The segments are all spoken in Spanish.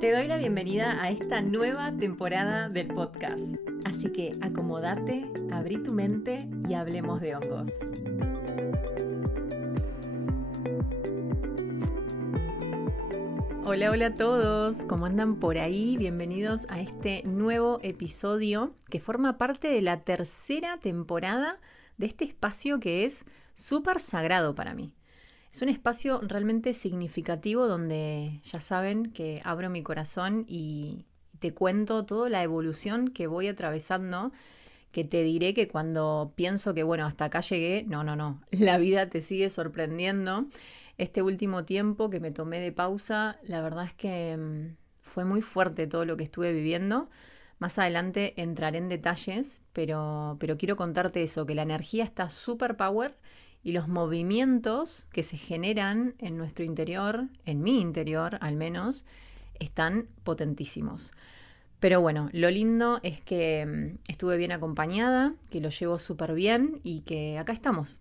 Te doy la bienvenida a esta nueva temporada del podcast. Así que acomódate, abrí tu mente y hablemos de hongos. Hola, hola a todos, ¿cómo andan por ahí? Bienvenidos a este nuevo episodio que forma parte de la tercera temporada de este espacio que es súper sagrado para mí. Es un espacio realmente significativo donde ya saben que abro mi corazón y te cuento toda la evolución que voy atravesando, que te diré que cuando pienso que bueno, hasta acá llegué, no, la vida te sigue sorprendiendo. Este último tiempo que me tomé de pausa, la verdad es que fue muy fuerte todo lo que estuve viviendo. Más adelante entraré en detalles, pero quiero contarte eso, que la energía está super power y los movimientos que se generan en nuestro interior, en mi interior al menos, están potentísimos. Pero bueno, lo lindo es que estuve bien acompañada, que lo llevo súper bien y que acá estamos.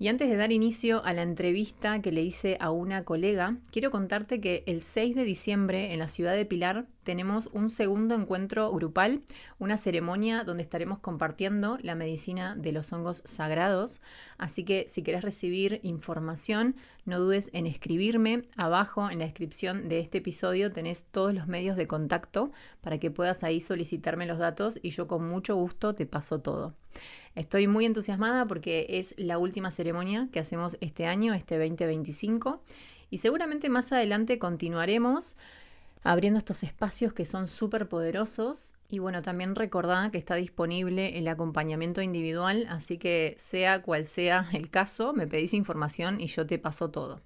Y antes de dar inicio a la entrevista que le hice a una colega, quiero contarte que el 6 de diciembre en la ciudad de Pilar tenemos un segundo encuentro grupal, una ceremonia donde estaremos compartiendo la medicina de los hongos sagrados. Así que si querés recibir información, no dudes en escribirme. Abajo en la descripción de este episodio tenés todos los medios de contacto para que puedas ahí solicitarme los datos y yo con mucho gusto te paso todo. Estoy muy entusiasmada porque es la última ceremonia que hacemos este año, este 2025, y seguramente más adelante continuaremos abriendo estos espacios que son súper poderosos. Y bueno, también recordá que está disponible el acompañamiento individual, así que sea cual sea el caso, me pedís información y yo te paso todo.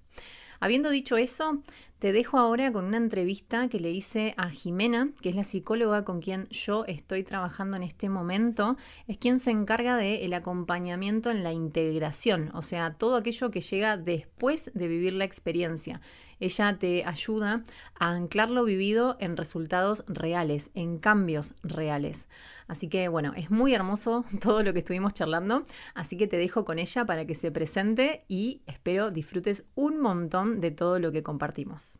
Habiendo dicho eso, te dejo ahora con una entrevista que le hice a Jimena, que es la psicóloga con quien yo estoy trabajando en este momento. Es quien se encarga del acompañamiento en la integración, o sea, todo aquello que llega después de vivir la experiencia. Ella te ayuda a anclar lo vivido en resultados reales, en cambios reales. Así que bueno, es muy hermoso todo lo que estuvimos charlando, así que te dejo con ella para que se presente y espero disfrutes un montón de todo lo que compartimos.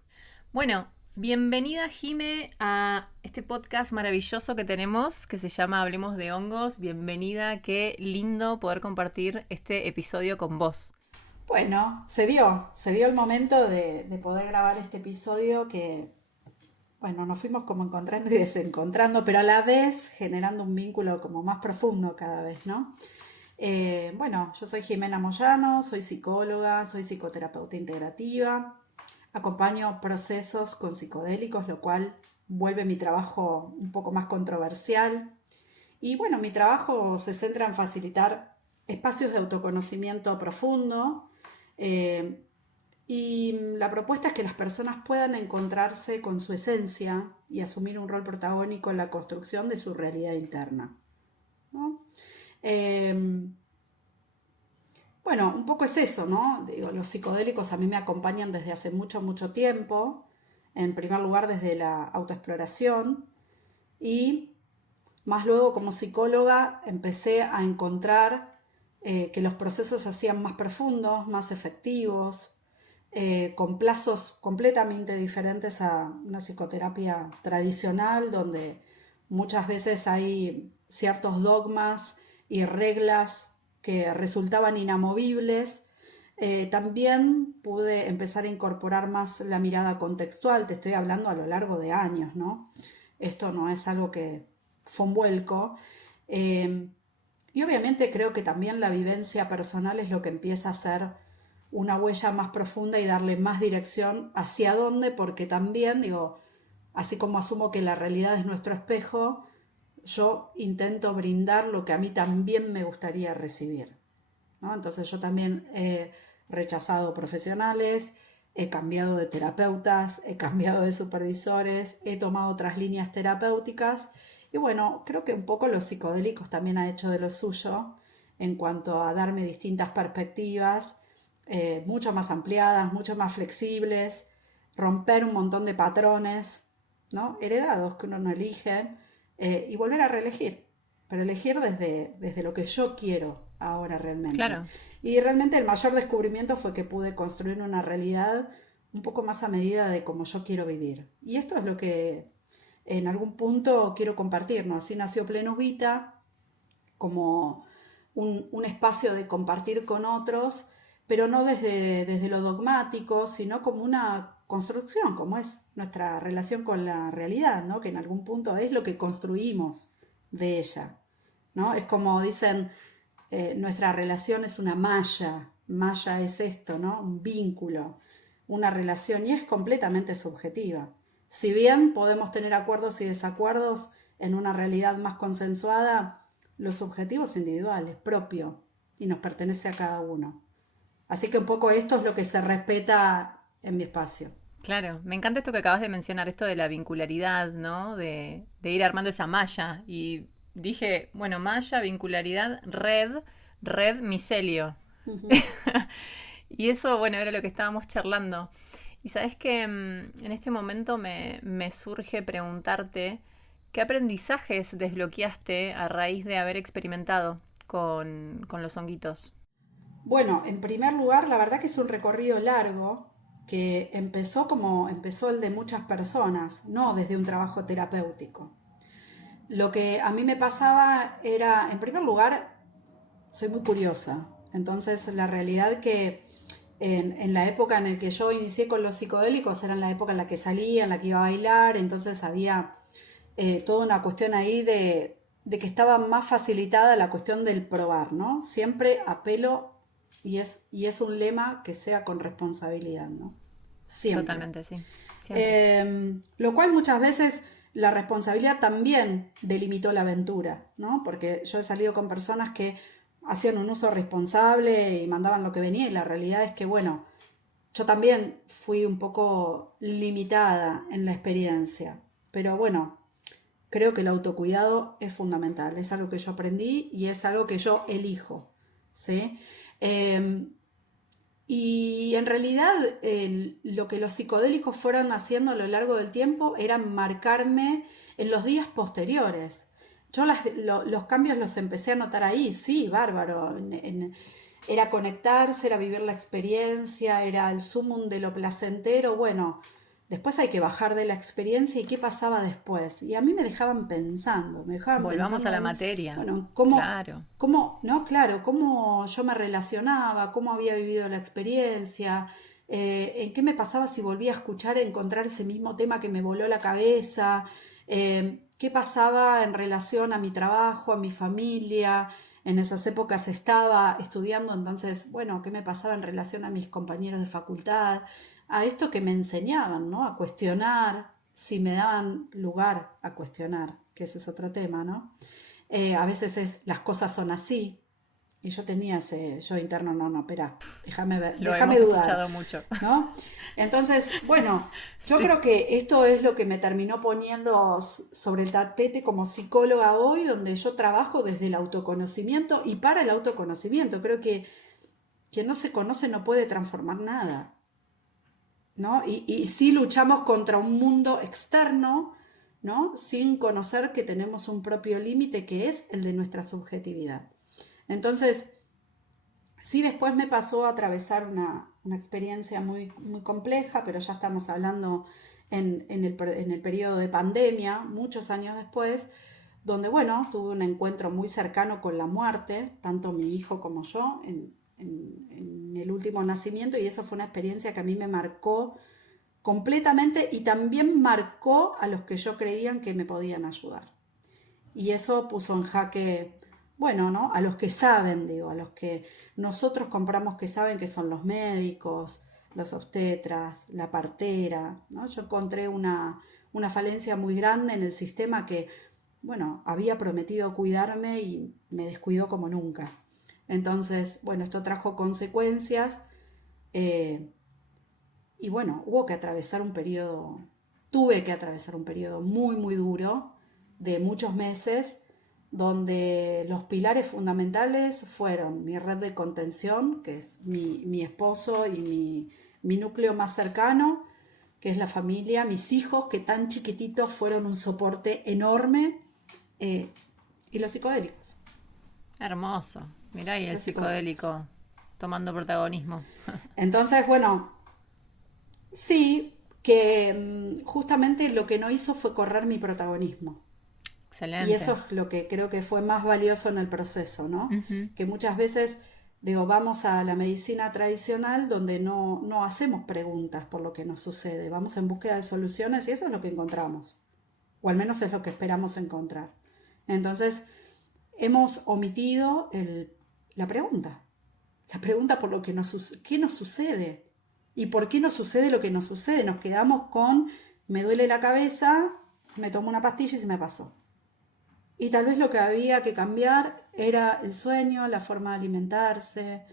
Bueno, bienvenida Jime a este podcast maravilloso que tenemos que se llama Hablemos de Hongos. Bienvenida, qué lindo poder compartir este episodio con vos. Bueno, se dio el momento de poder grabar este episodio que, bueno, nos fuimos como encontrando y desencontrando, pero a la vez generando un vínculo como más profundo cada vez, ¿no? Bueno, yo soy Jimena Moyano, soy psicóloga, soy psicoterapeuta integrativa, acompaño procesos con psicodélicos, lo cual vuelve mi trabajo un poco más controversial. Y bueno, mi trabajo se centra en facilitar espacios de autoconocimiento profundo, eh, y la propuesta es que las personas puedan encontrarse con su esencia y asumir un rol protagónico en la construcción de su realidad interna, ¿no? Eh, bueno, un poco es eso, ¿no? Digo, los psicodélicos a mí me acompañan desde hace mucho, mucho tiempo. En primer lugar, desde la autoexploración y más luego como psicóloga empecé a encontrar que los procesos se hacían más profundos, más efectivos, con plazos completamente diferentes a una psicoterapia tradicional, donde muchas veces hay ciertos dogmas y reglas que resultaban inamovibles. También pude empezar a incorporar más la mirada contextual, te estoy hablando a lo largo de años, ¿no? Esto no es algo que fue un vuelco. Y obviamente creo que también la vivencia personal es lo que empieza a ser una huella más profunda y darle más dirección hacia dónde, porque también, digo, así como asumo que la realidad es nuestro espejo, yo intento brindar lo que a mí también me gustaría recibir, ¿no? Entonces yo también he rechazado profesionales, he cambiado de terapeutas, he cambiado de supervisores, he tomado otras líneas terapéuticas y bueno, creo que un poco los psicodélicos también han hecho de lo suyo en cuanto a darme distintas perspectivas, mucho más ampliadas, mucho más flexibles, romper un montón de patrones, ¿no? Heredados que uno no elige, y volver a reelegir, pero elegir desde lo que yo quiero ahora realmente. Claro. Y realmente el mayor descubrimiento fue que pude construir una realidad un poco más a medida de cómo yo quiero vivir. Y esto es lo que en algún punto quiero compartir, ¿no? Así nació Plenus Vita, como un espacio de compartir con otros, pero no desde lo dogmático, sino como una construcción, como es nuestra relación con la realidad, ¿no? Que en algún punto es lo que construimos de ella, ¿no? Es como dicen, nuestra relación es una malla es esto, ¿no? Un vínculo, una relación, y es completamente subjetiva. Si bien podemos tener acuerdos y desacuerdos en una realidad más consensuada, lo subjetivo es individual, es propio y nos pertenece a cada uno. Así que un poco esto es lo que se respeta en mi espacio. Claro, me encanta esto que acabas de mencionar, esto de la vincularidad, ¿no? De ir armando esa malla. Y dije, bueno, malla, vincularidad, red, micelio. Ujú. Y eso, bueno, era lo que estábamos charlando. Y sabes que en este momento me surge preguntarte qué aprendizajes desbloqueaste a raíz de haber experimentado con los honguitos. Bueno, en primer lugar, la verdad que es un recorrido largo que empezó como empezó el de muchas personas, no desde un trabajo terapéutico. Lo que a mí me pasaba era, en primer lugar, soy muy curiosa. Entonces, la realidad que en la época en la que yo inicié con los psicodélicos era en la época en la que salía, en la que iba a bailar, entonces había toda una cuestión ahí de que estaba más facilitada la cuestión del probar, ¿no? Siempre apelo, y es un lema que sea con responsabilidad, ¿no? Siempre. Totalmente, sí, siempre. Lo cual muchas veces la responsabilidad también delimitó la aventura, ¿no? Porque yo he salido con personas que hacían un uso responsable y mandaban lo que venía, y la realidad es que, bueno, yo también fui un poco limitada en la experiencia, pero bueno, creo que el autocuidado es fundamental, es algo que yo aprendí y es algo que yo elijo, ¿sí? Eh, y en realidad lo que los psicodélicos fueron haciendo a lo largo del tiempo era marcarme en los días posteriores. Yo los cambios los empecé a notar ahí, sí, bárbaro. Era conectarse, era vivir la experiencia, era el sumum de lo placentero. Bueno, después hay que bajar de la experiencia y qué pasaba después. Y a mí me dejaban Volvamos a pensando la en, materia. bueno, Claro. no, claro, cómo yo me relacionaba, cómo había vivido la experiencia, en qué me pasaba si volvía a escuchar, encontrar ese mismo tema que me voló la cabeza, qué pasaba en relación a mi trabajo, a mi familia. En esas épocas estaba estudiando, entonces, bueno, qué me pasaba en relación a mis compañeros de facultad, a esto que me enseñaban, ¿no? A cuestionar, si me daban lugar a cuestionar, que ese es otro tema, ¿no? A veces las cosas son así, y yo tenía ese yo interno, no, no, espera, déjame ver, Lo déjame hemos dudar, escuchado mucho. ¿no? Entonces, bueno, yo Sí. creo que esto es lo que me terminó poniendo sobre el tapete como psicóloga hoy, donde yo trabajo desde el autoconocimiento y para el autoconocimiento. Creo que quien no se conoce no puede transformar nada, ¿no? Y sí luchamos contra un mundo externo, ¿no? Sin conocer que tenemos un propio límite que es el de nuestra subjetividad. Entonces, sí, después me pasó a atravesar una experiencia muy, muy compleja, pero ya estamos hablando en el periodo de pandemia, muchos años después, donde, bueno, tuve un encuentro muy cercano con la muerte, tanto mi hijo como yo, en el último nacimiento, y eso fue una experiencia que a mí me marcó completamente y también marcó a los que yo creían que me podían ayudar. Y eso puso en jaque, bueno, ¿no? A los que saben, digo, a los que nosotros compramos que saben, que son los médicos, los obstetras, la partera, ¿no? Yo encontré una falencia muy grande en el sistema que, bueno, había prometido cuidarme y me descuidó como nunca. Entonces, bueno, esto trajo consecuencias, eh, y bueno, tuve que atravesar un periodo muy, muy duro de muchos meses, donde los pilares fundamentales fueron mi red de contención, que es mi esposo y mi núcleo más cercano, que es la familia, mis hijos, que tan chiquititos fueron un soporte enorme, eh, y los psicodélicos. Hermoso. Mirá ahí el Los psicodélicos. psicodélico tomando protagonismo. Entonces, bueno, Sí, que justamente lo que no hizo fue correr mi protagonismo. Y eso Excelente. es lo que creo que fue más valioso en el proceso, ¿no? Ujú. Que muchas veces, digo, vamos a la medicina tradicional donde no hacemos preguntas por lo que nos sucede, vamos en búsqueda de soluciones y eso es lo que encontramos, o al menos es lo que esperamos encontrar. Entonces, hemos omitido la pregunta por lo que qué nos sucede y por qué nos sucede lo que nos sucede. Nos quedamos con, me duele la cabeza, me tomo una pastilla y se me pasó. Y tal vez lo que había que cambiar era el sueño, la forma de alimentarse,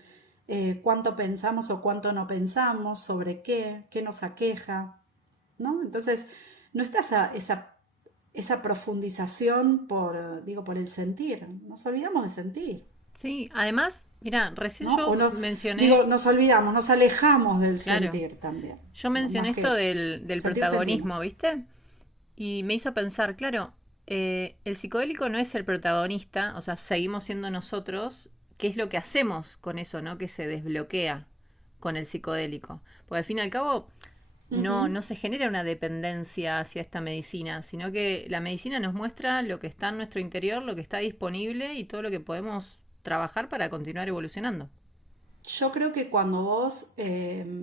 cuánto pensamos o cuánto no pensamos, sobre qué nos aqueja, ¿no? Entonces, no está esa profundización por el sentir. Nos olvidamos de sentir, Sí, además, mira, recién ¿no? O yo no, digo, mencioné, nos olvidamos, nos alejamos del claro, sentir también. yo Digo, mencioné más esto que del sentir, protagonismo, sentimos. ¿viste? Y me hizo pensar, claro, el psicodélico no es el protagonista, o sea, seguimos siendo nosotros. ¿Qué es lo que hacemos con eso, no? Que se desbloquea con el psicodélico. Porque al fin y al cabo Ujú. no se genera una dependencia hacia esta medicina, sino que la medicina nos muestra lo que está en nuestro interior, lo que está disponible y todo lo que podemos trabajar para continuar evolucionando. Yo creo que cuando vos te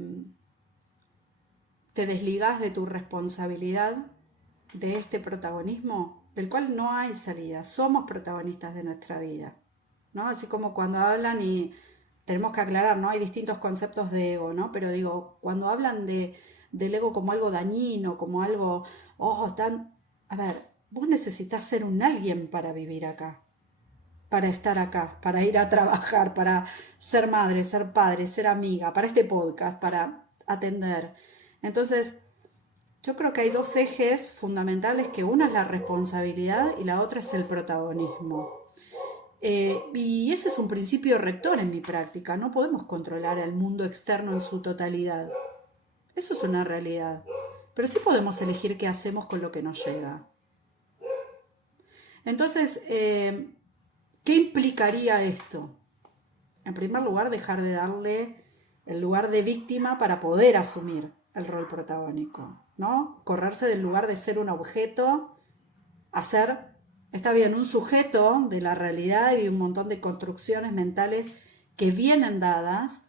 desligás de tu responsabilidad, de este protagonismo, del cual no hay salida, somos protagonistas de nuestra vida, ¿no? Así como cuando hablan y tenemos que aclarar, ¿no? Hay distintos conceptos de ego, ¿no? Pero digo, cuando hablan del ego como algo dañino, como algo, oh, tan... A ver, vos necesitas ser un alguien para vivir acá, para estar acá, para ir a trabajar, para ser madre, ser padre, ser amiga, para este podcast, para atender. Entonces, yo creo que hay dos ejes fundamentales, que una es la responsabilidad y la otra es el protagonismo. Y ese es un principio rector en mi práctica. No podemos controlar al mundo externo en su totalidad. Eso es una realidad. Pero sí podemos elegir qué hacemos con lo que nos llega. Entonces, ¿qué implicaría esto? En primer lugar, dejar de darle el lugar de víctima para poder asumir el rol protagónico, ¿no? Correrse del lugar de ser un objeto a ser, está bien, un sujeto de la realidad y de un montón de construcciones mentales que vienen dadas,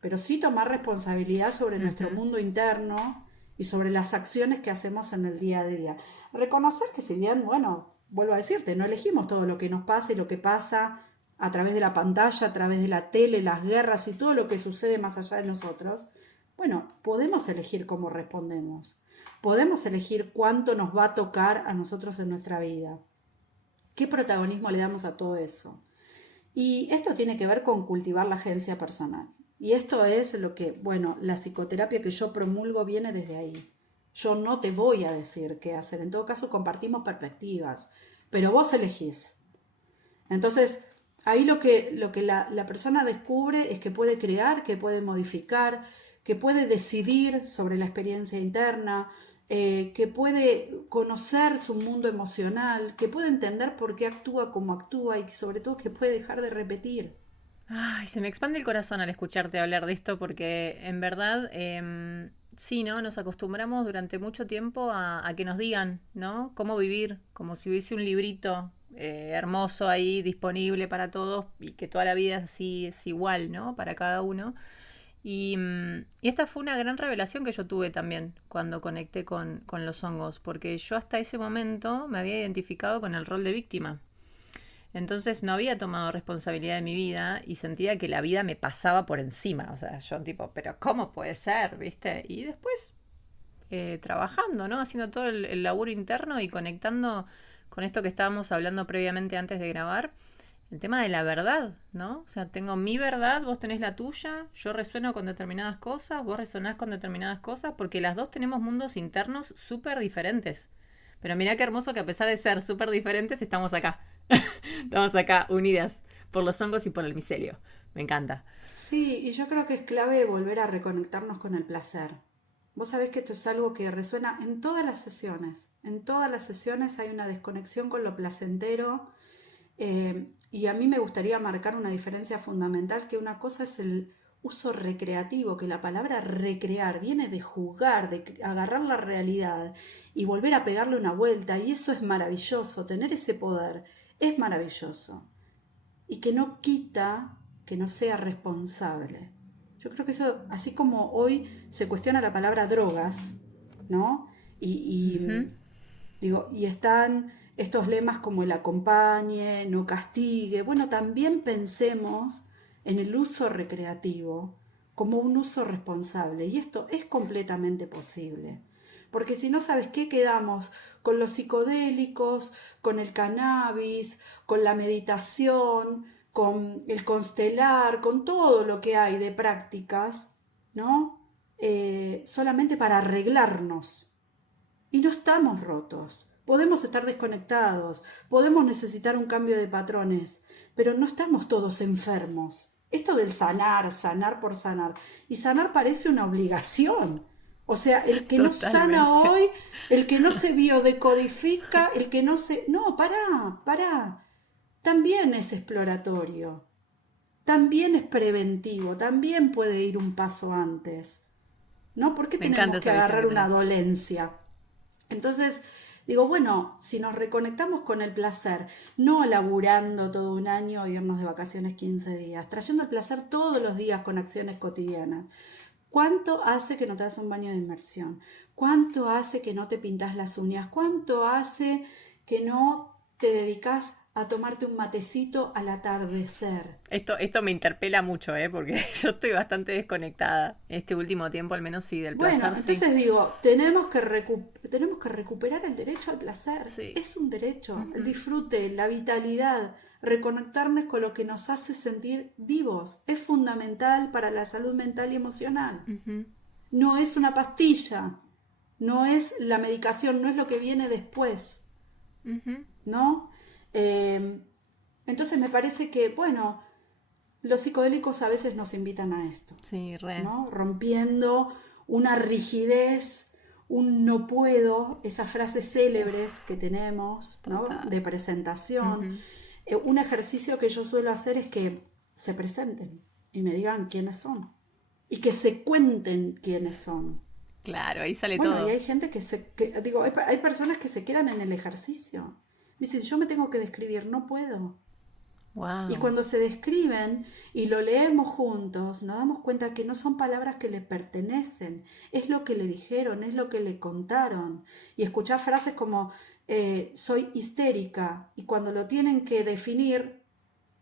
pero sí tomar responsabilidad sobre nuestro Ujú. mundo interno y sobre las acciones que hacemos en el día a día. Reconocer que si bien, bueno, vuelvo a decirte, no elegimos todo lo que nos pasa y lo que pasa a través de la pantalla, a través de la tele, las guerras y todo lo que sucede más allá de nosotros, bueno, podemos elegir cómo respondemos. Podemos elegir cuánto nos va a tocar a nosotros en nuestra vida. ¿Qué protagonismo le damos a todo eso? Y esto tiene que ver con cultivar la agencia personal. Y esto es lo que, bueno, la psicoterapia que yo promulgo viene desde ahí. Yo no te voy a decir qué hacer. En todo caso, compartimos perspectivas, pero vos elegís. Entonces, ahí lo que la persona descubre es que puede crear, que puede modificar, que puede decidir sobre la experiencia interna, que puede conocer su mundo emocional, que puede entender por qué actúa como actúa y que sobre todo que puede dejar de repetir. Ay, se me expande el corazón al escucharte hablar de esto porque en verdad sí, ¿no? Nos acostumbramos durante mucho tiempo a que nos digan, ¿no? Cómo vivir, como si hubiese un librito hermoso ahí disponible para todos y que toda la vida así es igual, ¿no? Para cada uno. Y esta fue una gran revelación que yo tuve también cuando conecté con los hongos, porque yo hasta ese momento me había identificado con el rol de víctima. Entonces no había tomado responsabilidad de mi vida y sentía que la vida me pasaba por encima. O sea, yo tipo, pero ¿cómo puede ser? ¿Viste? Y después trabajando, ¿no? Haciendo todo el laburo interno y conectando con esto que estábamos hablando previamente antes de grabar. El tema de la verdad, ¿no? O sea, tengo mi verdad, vos tenés la tuya, yo resueno con determinadas cosas, vos resonás con determinadas cosas, porque las dos tenemos mundos internos súper diferentes. Pero mirá qué hermoso que a pesar de ser súper diferentes, estamos acá. Estamos acá unidas por los hongos y por el micelio. Me encanta. Sí, y yo creo que es clave volver a reconectarnos con el placer. Vos sabés que esto es algo que resuena en todas las sesiones. En todas las sesiones hay una desconexión con lo placentero. Y a mí me gustaría marcar una diferencia fundamental, que una cosa es uso recreativo, que la palabra recrear viene de jugar, de agarrar la realidad y volver a pegarle una vuelta, y eso es maravilloso, tener ese poder es maravilloso. Y que no quita que no sea responsable. Yo creo que eso, así como hoy se cuestiona la palabra drogas, ¿no? Y están estos lemas como el acompañe, no castigue. Bueno, también pensemos en el uso recreativo como un uso responsable. Y esto es completamente posible. Porque si no, ¿sabes qué? Quedamos con los psicodélicos, con el cannabis, con la meditación, con el constelar, con todo lo que hay de prácticas, ¿no? Solamente para arreglarnos. Y no estamos rotos. Podemos estar desconectados, podemos necesitar un cambio de patrones, pero no estamos todos enfermos. Esto del sanar, sanar por sanar. Y sanar parece una obligación. O sea, el que no sana Totalmente. hoy, el que no se biodecodifica, el que no se... No, pará. También es exploratorio, también es preventivo, también puede ir un paso antes. ¿No? ¿Por qué Me encanta tenemos que esa visión agarrar que una tenés. dolencia? Entonces, digo, bueno, si nos reconectamos con el placer, no laburando todo un año y irnos de vacaciones 15 días, trayendo el placer todos los días con acciones cotidianas, ¿cuánto hace que no te das un baño de inmersión? ¿Cuánto hace que no te pintas las uñas? ¿Cuánto hace que no te dedicas a tomarte un matecito al atardecer? Esto me interpela mucho, porque yo estoy bastante desconectada. Este último tiempo, al menos sí, del Bueno, placer, sí. entonces digo, tenemos que recuperar el derecho al placer. Sí. Es un derecho, el disfrute, la vitalidad, reconectarnos con lo que nos hace sentir vivos. Es fundamental para la salud mental y emocional. No es una pastilla, no es la medicación, no es lo que viene después, ¿no? Eh, entonces me parece que, bueno, los psicodélicos a veces nos invitan a esto, Sí, re. ¿no? Rompiendo una rigidez, un no puedo, esas frases célebres que tenemos, ¿no? Total. De presentación. Un ejercicio que yo suelo hacer es que se presenten y me digan quiénes son y que se cuenten quiénes son. Claro, ahí sale Bueno, y todo. hay gente digo, hay personas que se quedan en el ejercicio. Me dicen, yo me tengo que describir, no puedo. Y Wow. cuando se describen y lo leemos juntos, nos damos cuenta que no son palabras que le pertenecen, es lo que le dijeron, es lo que le contaron. Y escuchar frases como soy histérica, y cuando lo tienen que definir,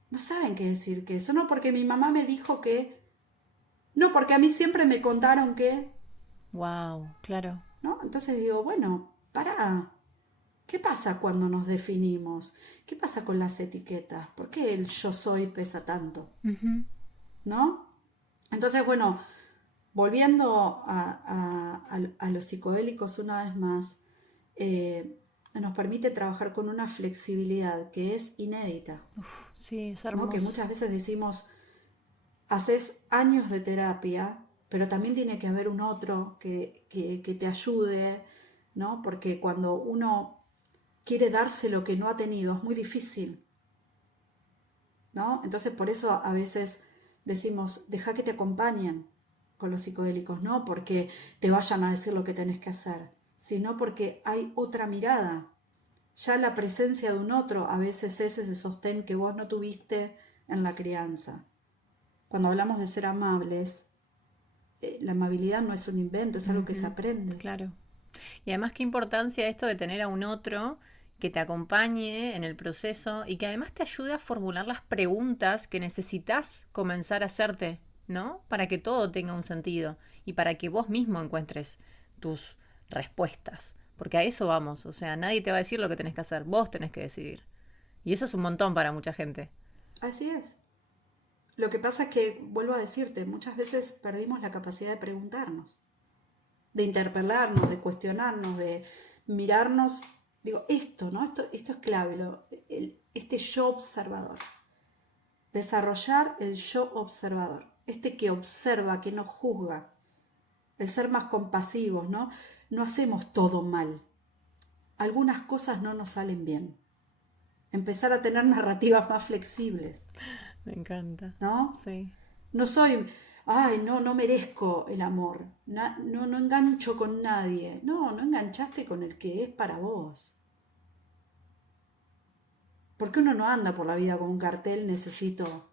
no saben qué decir que eso, no porque mi mamá me dijo que, no porque a mí siempre me contaron que, Wow, claro. ¿no? Entonces digo, bueno, pará. ¿Qué pasa cuando nos definimos? ¿Qué pasa con las etiquetas? ¿Por qué el yo soy pesa tanto? ¿No? Entonces, bueno, volviendo a los psicodélicos una vez más, nos permite trabajar con una flexibilidad que es inédita, Sí, es ¿no? Que hermoso. muchas veces decimos, haces años de terapia, pero también tiene que haber un otro que te ayude, ¿no? Porque cuando uno quiere darse lo que no ha tenido, es muy difícil, ¿no? Entonces por eso a veces decimos, deja que te acompañen con los psicodélicos, no porque te vayan a decir lo que tenés que hacer, sino porque hay otra mirada. Ya la presencia de un otro a veces es ese sostén que vos no tuviste en la crianza. Cuando hablamos de ser amables, la amabilidad no es un invento, es algo que se aprende. Claro. Y además qué importancia esto de tener a un otro que te acompañe en el proceso y que además te ayude a formular las preguntas que necesitas comenzar a hacerte, ¿no? Para que todo tenga un sentido y para que vos mismo encuentres tus respuestas. Porque a eso vamos, o sea, nadie te va a decir lo que tenés que hacer, vos tenés que decidir. Y eso es un montón para mucha gente. Así es. Lo que pasa es que, vuelvo a decirte, muchas veces perdimos la capacidad de preguntarnos, de interpelarnos, de cuestionarnos, de mirarnos. Digo, esto, ¿no? Esto es clave, este yo observador. Desarrollar el yo observador. Este que observa, que no juzga. El ser más compasivos, ¿no? No hacemos todo mal. Algunas cosas no nos salen bien. Empezar a tener narrativas más flexibles, Me encanta. ¿no? Sí. No soy, ay, no, no merezco el amor, no engancho con nadie. No, no enganchaste con el que es para vos. Porque uno no anda por la vida con un cartel, necesito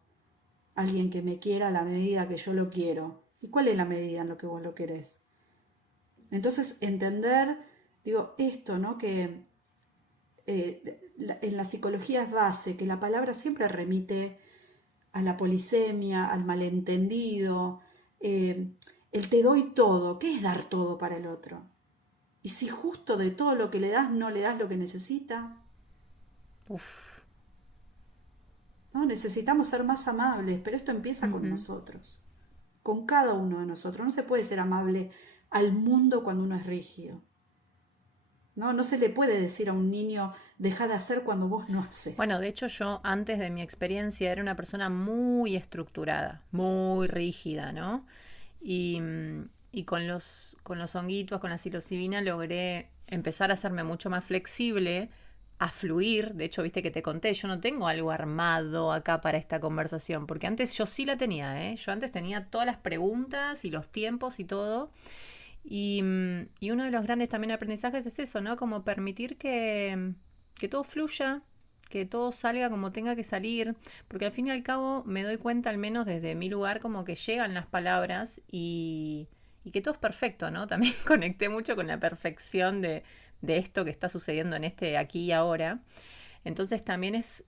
alguien que me quiera a la medida que yo lo quiero. ¿Y cuál es la medida en lo que vos lo querés? Entonces, entender, digo, esto, ¿no? Que en la psicología es base, que la palabra siempre remite a la polisemia, al malentendido, el te doy todo. ¿Qué es dar todo para el otro? Y si justo de todo lo que le das no le das lo que necesita, Uf. ¿no? Necesitamos ser más amables, pero esto empieza con Ujú. nosotros, con cada uno de nosotros. No se puede ser amable al mundo cuando uno es rígido. No, no se le puede decir a un niño, deja de hacer cuando vos no Bueno, haces. de hecho yo antes de mi experiencia era una persona muy estructurada, muy rígida, ¿no? Y con los honguitos, con la psilocibina logré empezar a hacerme mucho más flexible, a fluir. De hecho, viste que te conté, yo no tengo algo armado acá para esta conversación, porque antes yo sí la tenía, ¿eh? Yo antes tenía todas las preguntas y los tiempos y todo. Y uno de los grandes también aprendizajes es eso, ¿no? Como permitir que todo fluya, que todo salga como tenga que salir, porque al fin y al cabo me doy cuenta, al menos desde mi lugar, como que llegan las palabras y que todo es perfecto, ¿no? También conecté mucho con la perfección de esto que está sucediendo en este aquí y ahora. Entonces también es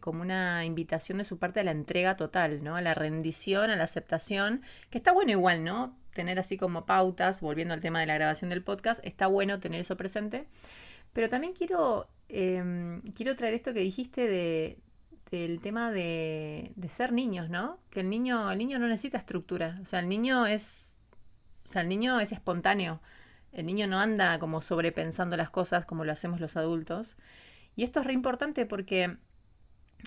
como una invitación de su parte a la entrega total, ¿no? A la rendición, a la aceptación, que está bueno igual, ¿no? Tener así como pautas, volviendo al tema de la grabación del podcast, está bueno tener eso presente. Pero también quiero traer esto que dijiste del tema de ser niños, ¿no? Que el niño no necesita estructura. O sea, el niño es espontáneo. El niño no anda como sobrepensando las cosas como lo hacemos los adultos. Y esto es re importante porque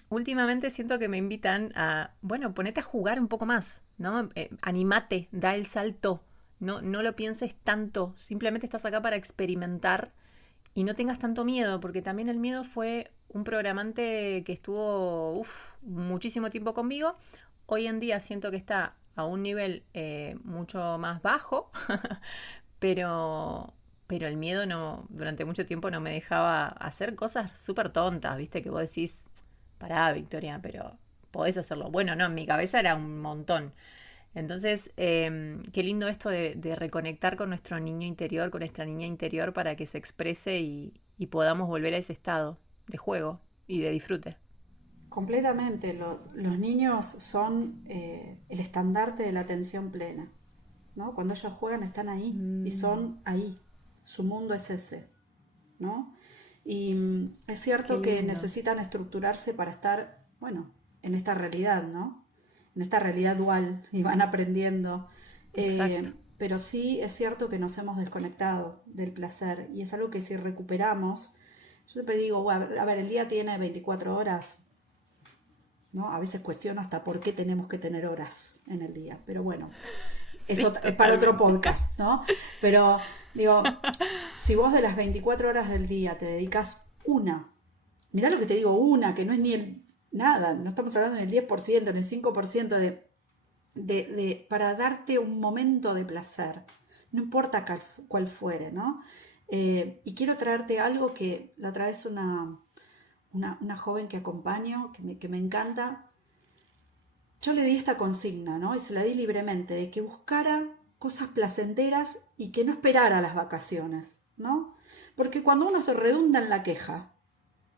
últimamente siento que me invitan a, bueno, ponete a jugar un poco más, ¿no? Animate, da el salto, no lo pienses tanto, simplemente estás acá para experimentar y no tengas tanto miedo, porque también el miedo fue un programante que estuvo muchísimo tiempo conmigo. Hoy en día siento que está a un nivel mucho más bajo, pero, pero el miedo no, durante mucho tiempo no me dejaba hacer cosas súper tontas, ¿viste? Que vos decís, pará, Victoria, pero podés hacerlo. Bueno, no, en mi cabeza era un montón. Entonces, qué lindo esto de reconectar con nuestro niño interior, con nuestra niña interior para que se exprese y podamos volver a ese estado de juego y de disfrute. Completamente, los niños son el estandarte de la atención plena, ¿no? Cuando ellos juegan están ahí y Mm, son ahí, su mundo es ese, ¿no? Y es qué cierto que lindo. necesitan estructurarse para estar, bueno, en esta realidad, ¿no? En esta realidad dual y van aprendiendo. Exacto. Pero sí es cierto que nos hemos desconectado del placer y es algo que si recuperamos, yo siempre digo, bueno, a ver, el día tiene 24 horas, ¿no? A veces cuestiono hasta por qué tenemos que tener horas en el día, pero bueno, Sí, eso es para otro totalmente. podcast, ¿no? Pero digo, si vos de las 24 horas del día te dedicas una, mirá lo que te digo, una, que no es ni nada, no estamos hablando del 10%, ni el 5% para darte un momento de placer, no importa cuál fuere, ¿no? Y quiero traerte algo que la otra vez una joven que acompaño, que me encanta, yo le di esta consigna, ¿no? Y se la di libremente, de que buscara cosas placenteras y que no esperara las vacaciones, ¿no? Porque cuando uno se redunda en la queja,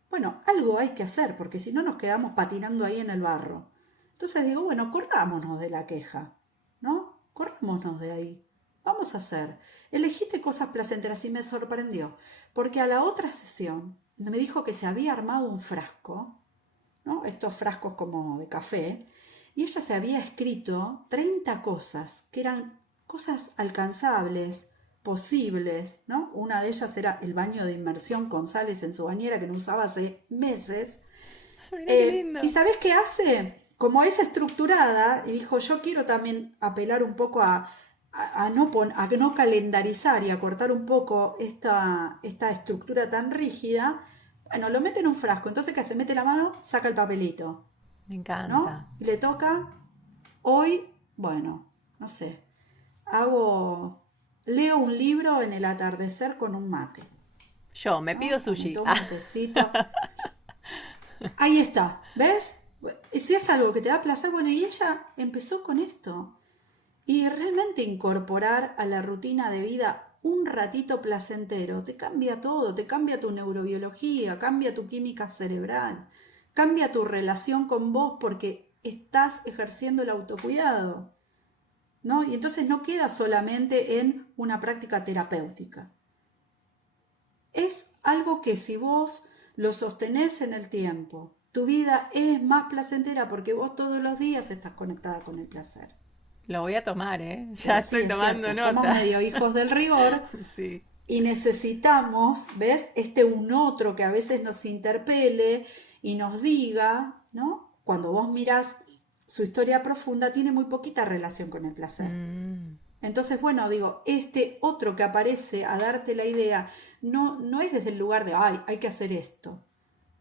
bueno, algo hay que hacer, porque si no nos quedamos patinando ahí en el barro. Entonces digo, bueno, corrámonos de la queja, ¿no? Corrámonos de ahí. Vamos a hacer. Elegiste cosas placenteras y me sorprendió, porque a la otra sesión me dijo que se había armado un frasco, ¿no? Estos frascos como de café, y ella se había escrito 30 cosas, que eran cosas alcanzables, posibles, ¿no? Una de ellas era el baño de inmersión con sales en su bañera que no usaba hace meses. Mira qué ¿Y lindo. sabes qué hace? Como es estructurada, y dijo, yo quiero también apelar un poco a no calendarizar y a cortar un poco esta estructura tan rígida, bueno, lo mete en un frasco. Entonces, ¿qué hace? Mete la mano, saca el papelito, Me encanta. ¿no? Y le toca hoy, bueno. no sé, leo un libro en el atardecer con un mate, Yo me ¿no? pido O sea, me sushi. tomo un tecito. Ahí está, ¿ves? Si es algo que te da placer, bueno, y ella empezó con esto. Y realmente incorporar a la rutina de vida un ratito placentero te cambia todo, te cambia tu neurobiología, cambia tu química cerebral, cambia tu relación con vos porque estás ejerciendo el autocuidado, ¿no? Y entonces no queda solamente en una práctica terapéutica. Es algo que si vos lo sostenés en el tiempo, tu vida es más placentera porque vos todos los días estás conectada con el placer. Lo voy a tomar, ¿eh? Pero Ya sí, estoy es tomando cierto, somos nota. medio hijos del rigor Sí. y necesitamos, ¿ves? Un otro que a veces nos interpele y nos diga, ¿no? Cuando vos mirás su historia profunda, tiene muy poquita relación con el placer. Entonces, bueno, digo, este otro que aparece a darte la idea, no es desde el lugar de, ay, hay que hacer esto,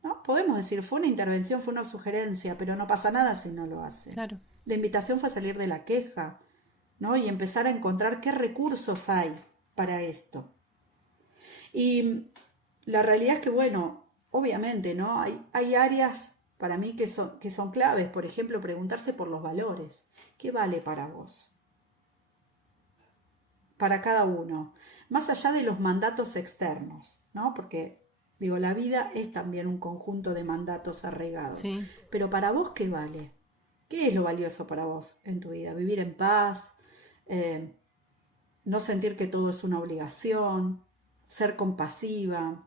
¿no? Podemos decir, fue una intervención, fue una sugerencia, pero no pasa nada si no lo hace. Claro. La invitación fue salir de la queja, ¿no? Y empezar a encontrar qué recursos hay para esto. Y la realidad es que, bueno, obviamente, ¿no? Hay áreas para mí que son claves. Por ejemplo, preguntarse por los valores. ¿Qué vale para vos? Para cada uno. Más allá de los mandatos externos, ¿no? Porque, digo, la vida es también un conjunto de mandatos arraigados. Sí. Pero para vos, ¿qué vale? ¿Qué es lo valioso para vos en tu vida? Vivir en paz, no sentir que todo es una obligación, ser compasiva,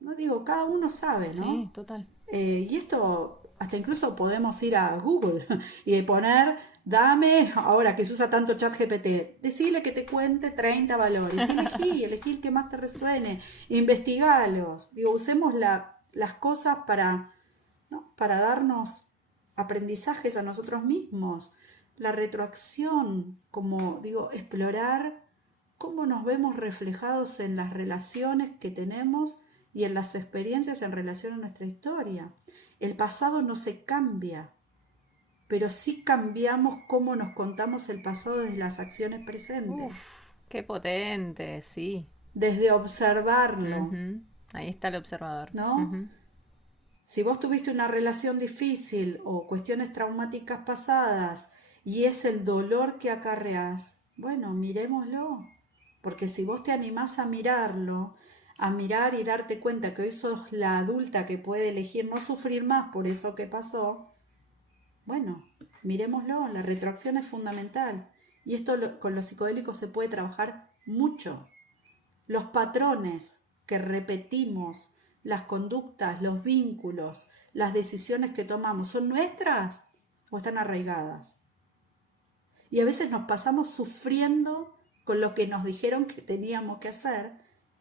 no digo, cada uno sabe, ¿no? Sí, total. Y esto, hasta incluso podemos ir a Google y poner, ahora que se usa tanto ChatGPT, decirle que te cuente 30 valores, elegí el que más te resuene, investigalos, digo, usemos las cosas ¿no? Para darnos aprendizajes a nosotros mismos, la retroacción, como digo, explorar cómo nos vemos reflejados en las relaciones que tenemos y en las experiencias en relación a nuestra historia. El pasado no se cambia, pero sí cambiamos cómo nos contamos el pasado desde las acciones presentes, Qué potente, sí. desde observarlo, Ahí está el observador. ¿no? Si vos tuviste una relación difícil o cuestiones traumáticas pasadas y es el dolor que acarreás, bueno, mirémoslo. Porque si vos te animás a mirarlo, a mirar y darte cuenta que hoy sos la adulta que puede elegir no sufrir más por eso que pasó, bueno, miremoslo, la retroacción es fundamental. Y esto con los psicodélicos se puede trabajar mucho. Los patrones que repetimos, las conductas, los vínculos, las decisiones que tomamos, ¿son nuestras o están arraigadas? Y a veces nos pasamos sufriendo con lo que nos dijeron que teníamos que hacer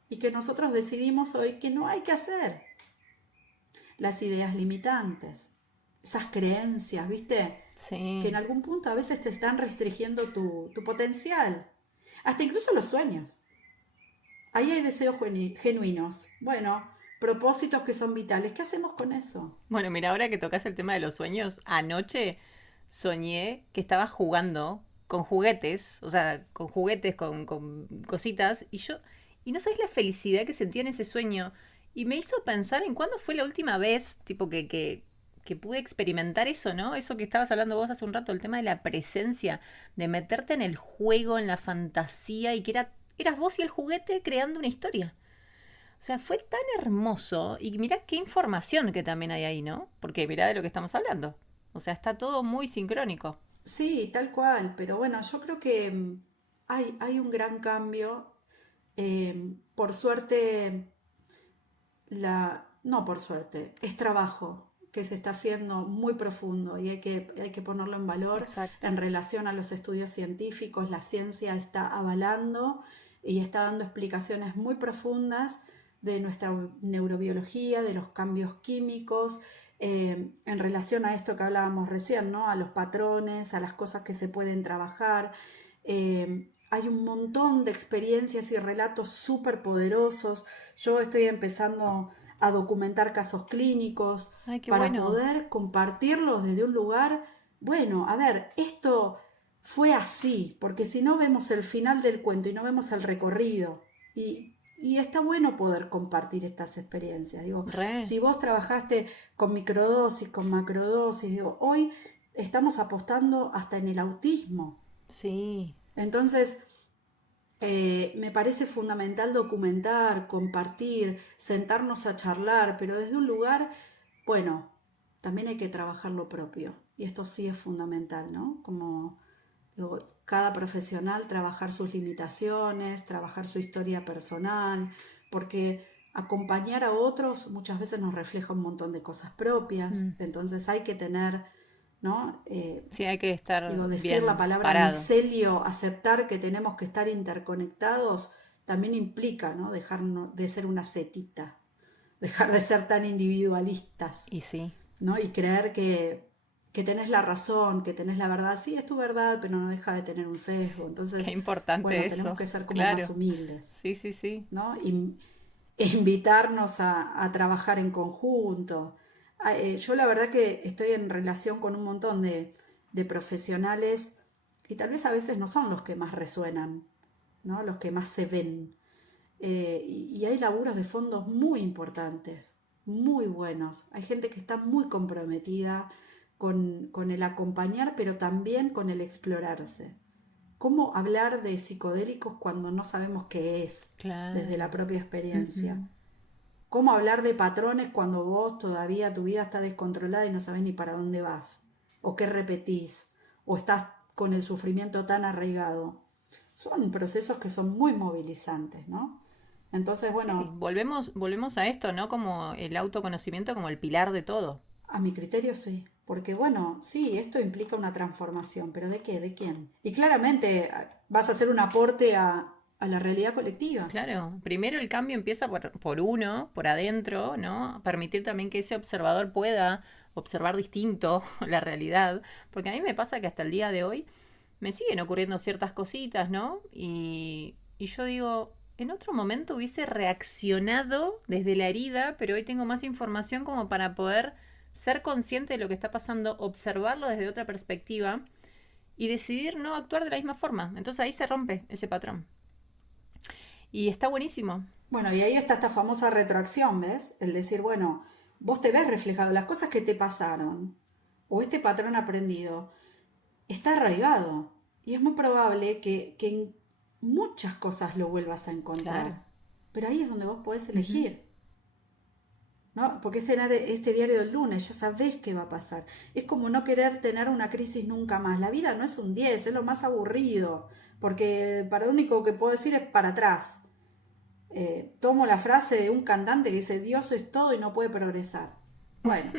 y que nosotros decidimos hoy que no hay que hacer. Las ideas limitantes, esas creencias, ¿viste? Sí. Que en algún punto a veces te están restringiendo tu potencial, hasta incluso los sueños. Ahí hay deseos genuinos, bueno, propósitos que son vitales. ¿Qué hacemos con eso? Bueno, mira, ahora que tocas el tema de los sueños, anoche soñé que estaba jugando con juguetes, o sea, con juguetes, con cositas, y no sabes la felicidad que sentía en ese sueño. Y me hizo pensar en cuándo fue la última vez, tipo, que pude experimentar eso, ¿no? Eso que estabas hablando vos hace un rato, el tema de la presencia, de meterte en el juego, en la fantasía, y que eras vos y el juguete creando una historia. O sea, fue tan hermoso. Y mirá qué información que también hay ahí, ¿no? Porque mirá de lo que estamos hablando. O sea, está todo muy sincrónico. Sí, tal cual, pero bueno, yo creo que hay un gran cambio. Por suerte, no por suerte, es trabajo que se está haciendo muy profundo y hay que ponerlo en valor. Exacto. En relación a los estudios científicos. La ciencia está avalando y está dando explicaciones muy profundas de nuestra neurobiología, de los cambios químicos, en relación a esto que hablábamos recién, ¿no? A los patrones, a las cosas que se pueden trabajar. Hay un montón de experiencias y relatos súper poderosos. Yo estoy empezando a documentar casos clínicos. Ay, qué para bueno. poder compartirlos desde un lugar, bueno, a ver, esto fue así, porque si no vemos el final del cuento y no vemos el recorrido. Y está bueno poder compartir estas experiencias. Digo, Re. si vos trabajaste con microdosis, con macrodosis, digo, hoy estamos apostando hasta en el autismo. Sí. Entonces, me parece fundamental documentar, compartir, sentarnos a charlar, pero desde un lugar, bueno, también hay que trabajar lo propio. Y esto sí es fundamental, ¿no? Como digo, cada profesional trabajar sus limitaciones, trabajar su historia personal, porque acompañar a otros muchas veces nos refleja un montón de cosas propias. Entonces hay que tener, ¿no? Sí, hay que estar Digo, decir bien la palabra parado. micelio, aceptar que tenemos que estar interconectados, también implica, ¿no? Dejar de ser una setita, dejar de ser tan individualistas, Y sí, ¿no? Y creer que tenés la razón, que tenés la verdad. Sí, es tu verdad, pero no deja de tener un sesgo. qué Entonces, importante bueno, eso. tenemos que ser como más Claro. humildes, Sí, sí, sí. ¿no? Invitarnos a trabajar en conjunto. Yo la verdad que estoy en relación con un montón de profesionales y tal vez a veces no son los que más resuenan, ¿no? Los que más se ven. Y hay laburos de fondos muy importantes, muy buenos. Hay gente que está muy comprometida con el acompañar, pero también con el explorarse. ¿Cómo hablar de psicodélicos cuando no sabemos qué es desde la Claro. propia experiencia? Ujú. ¿Cómo hablar de patrones cuando vos todavía tu vida está descontrolada y no sabes ni para dónde vas? ¿O qué repetís? ¿O estás con el sufrimiento tan arraigado? Son procesos que son muy movilizantes, ¿no? Entonces, Sí, bueno, volvemos a esto, ¿no? Como el autoconocimiento como el pilar de todo. a mi criterio sí. Porque bueno, sí, esto implica una transformación, pero ¿de qué? ¿De quién? Y claramente vas a hacer un aporte a la realidad colectiva. Claro, primero el cambio empieza por uno, por adentro, ¿no? Permitir también que ese observador pueda observar distinto la realidad, porque a mí me pasa que hasta el día de hoy me siguen ocurriendo ciertas cositas, ¿no? Y yo digo, en otro momento hubiese reaccionado desde la herida, pero hoy tengo más información como para poder ser consciente de lo que está pasando, observarlo desde otra perspectiva y decidir no actuar de la misma forma. Entonces ahí se rompe ese patrón. Y está buenísimo. Bueno, y ahí está esta famosa retroacción, ¿ves? El decir, bueno, vos te ves reflejado, las cosas que te pasaron, o este patrón aprendido, está arraigado. Y es muy probable que en muchas cosas lo vuelvas a Claro. encontrar. Pero ahí es donde vos podés Ujú. elegir, ¿no? Porque este diario del lunes, ya sabés qué va a pasar. Es como no querer tener una crisis nunca más. La vida no es un 10, es lo más aburrido. Porque para lo único que puedo decir es para atrás. Tomo la frase de un cantante que dice, Dios es todo y no puede progresar. Bueno,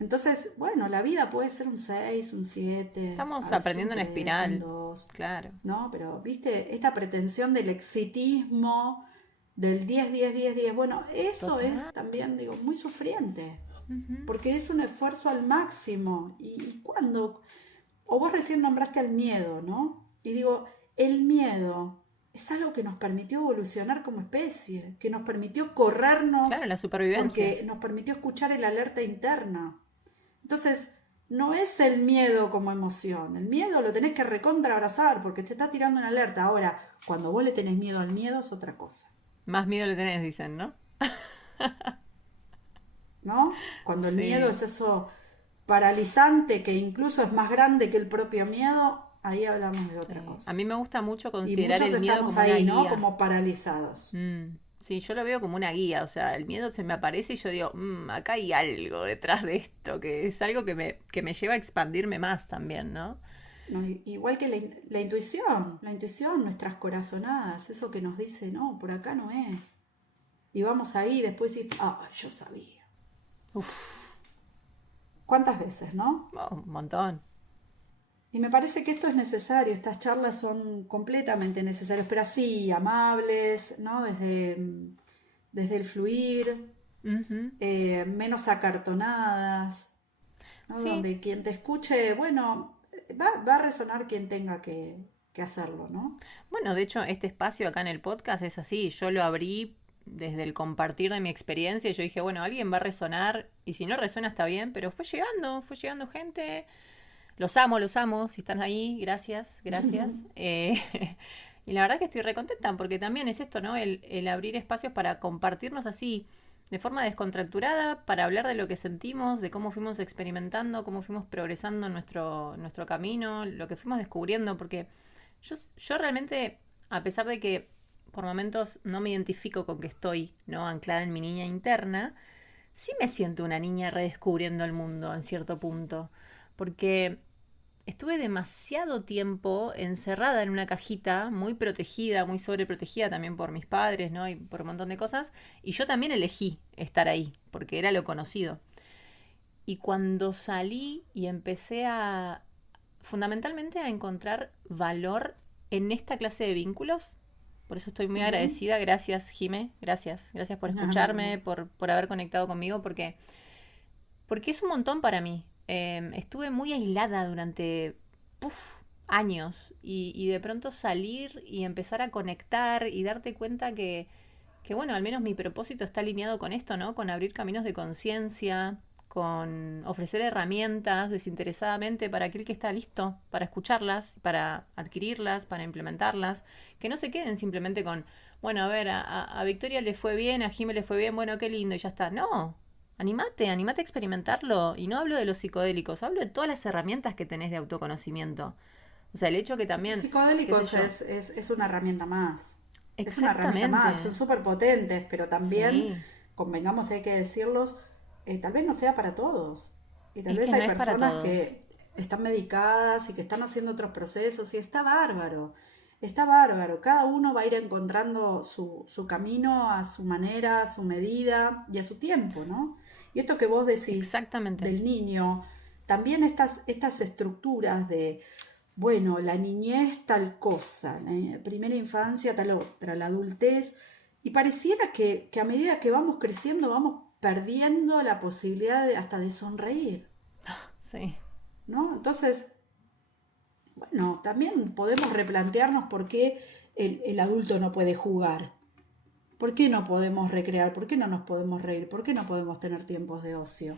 entonces, bueno, la vida puede ser un 6 un 7 a Estamos veces un aprendiendo en 3 un espiral. 2 Claro. ¿no? Pero, viste, esta pretensión del exitismo, del 10 bueno, eso es Total. también, digo, muy sufriente, Ujú. porque es un esfuerzo al máximo. Y cuando, o vos recién nombraste al miedo, ¿no? Y digo, el miedo es algo que nos permitió evolucionar como especie, que nos permitió Claro, corrernos, la supervivencia. porque nos permitió escuchar el alerta interna. Entonces, no es el miedo como emoción, el miedo lo tenés que recontra abrazar porque te está tirando una alerta. Ahora, cuando vos le tenés miedo al miedo es otra cosa, Más miedo le tenés, dicen, ¿no? ¿no? Cuando el miedo Sí. es eso paralizante que incluso es más grande que el propio miedo, ahí hablamos de otra Sí. A cosa. mí me gusta mucho Y considerar muchos el miedo estamos como una ahí, ¿no? guía. Como paralizados. Sí, yo lo veo como una guía, o sea, el miedo se me aparece y yo digo, acá hay algo detrás de esto, que es algo que me lleva a expandirme más también, ¿no? ¿No? Igual que la intuición, nuestras corazonadas, eso que nos dice, no, por acá no es. Y vamos ahí y después decís, ah, yo sabía. Uf, ¿Cuántas veces, no? oh, un montón. Y me parece que esto es necesario, estas charlas son completamente necesarias, pero así, amables, ¿no? Desde el fluir, Ujú. menos acartonadas, ¿no? Sí, Donde quien te escuche, bueno, va a resonar quien tenga que hacerlo, ¿no? bueno, de hecho, este espacio acá en el podcast es así, yo lo abrí desde el compartir de mi experiencia, y yo dije, bueno, alguien va a resonar, y si no resuena está bien, pero fue llegando gente. los amo, si están ahí, gracias, gracias. Y la verdad que estoy recontenta porque también es esto, ¿no? El abrir espacios para compartirnos así, de forma descontracturada, para hablar de lo que sentimos, de cómo fuimos experimentando, cómo fuimos progresando en nuestro camino, lo que fuimos descubriendo, porque yo realmente, a pesar de que por momentos no me identifico con que estoy, ¿no? Anclada en mi niña interna, sí me siento una niña redescubriendo el mundo en cierto punto, porque estuve demasiado tiempo encerrada en una cajita, muy protegida, muy sobreprotegida también por mis padres, ¿no? Y por un montón de cosas, y yo también elegí estar ahí, porque era lo conocido. Y cuando salí y empecé fundamentalmente a encontrar valor en esta clase de vínculos, por eso estoy muy Ujú. agradecida. Gracias, Jime. Gracias. Gracias por No, no, no. escucharme, por haber conectado conmigo, porque es un montón para mí. Estuve muy aislada durante años y de pronto salir y empezar a conectar y darte cuenta que, bueno, al menos mi propósito está alineado con esto, ¿no? Con abrir caminos de conciencia, con ofrecer herramientas desinteresadamente para aquel que está listo, para escucharlas, para adquirirlas, para implementarlas, que no se queden simplemente con, bueno, a ver, a Victoria le fue bien, a Jimé le fue bien, bueno, qué lindo y ya está. No, animate a experimentarlo. Y no hablo de los psicodélicos, hablo de todas las herramientas que tenés de autoconocimiento. O sea, el hecho que Los también, qué sé psicodélicos yo, es una herramienta más. Es una herramienta exactamente, más. Son súper potentes, pero también, sí, convengamos, hay que decirlos, tal vez no sea para todos. Y tal es vez que no hay es para personas todos. que están medicadas y que están haciendo otros procesos y está bárbaro. Está bárbaro. Cada uno va a ir encontrando su camino a su manera, a su medida y a su tiempo, ¿no? Y esto que vos decís Exactamente. del niño, también estas estructuras de bueno, la niñez tal cosa, la primera infancia tal otra, la adultez, y pareciera que a medida que vamos creciendo vamos perdiendo la posibilidad hasta de sonreír, Sí. ¿no? Entonces, bueno, también podemos replantearnos por qué el adulto no puede jugar, por qué no podemos recrear, por qué no nos podemos reír, por qué no podemos tener tiempos de ocio.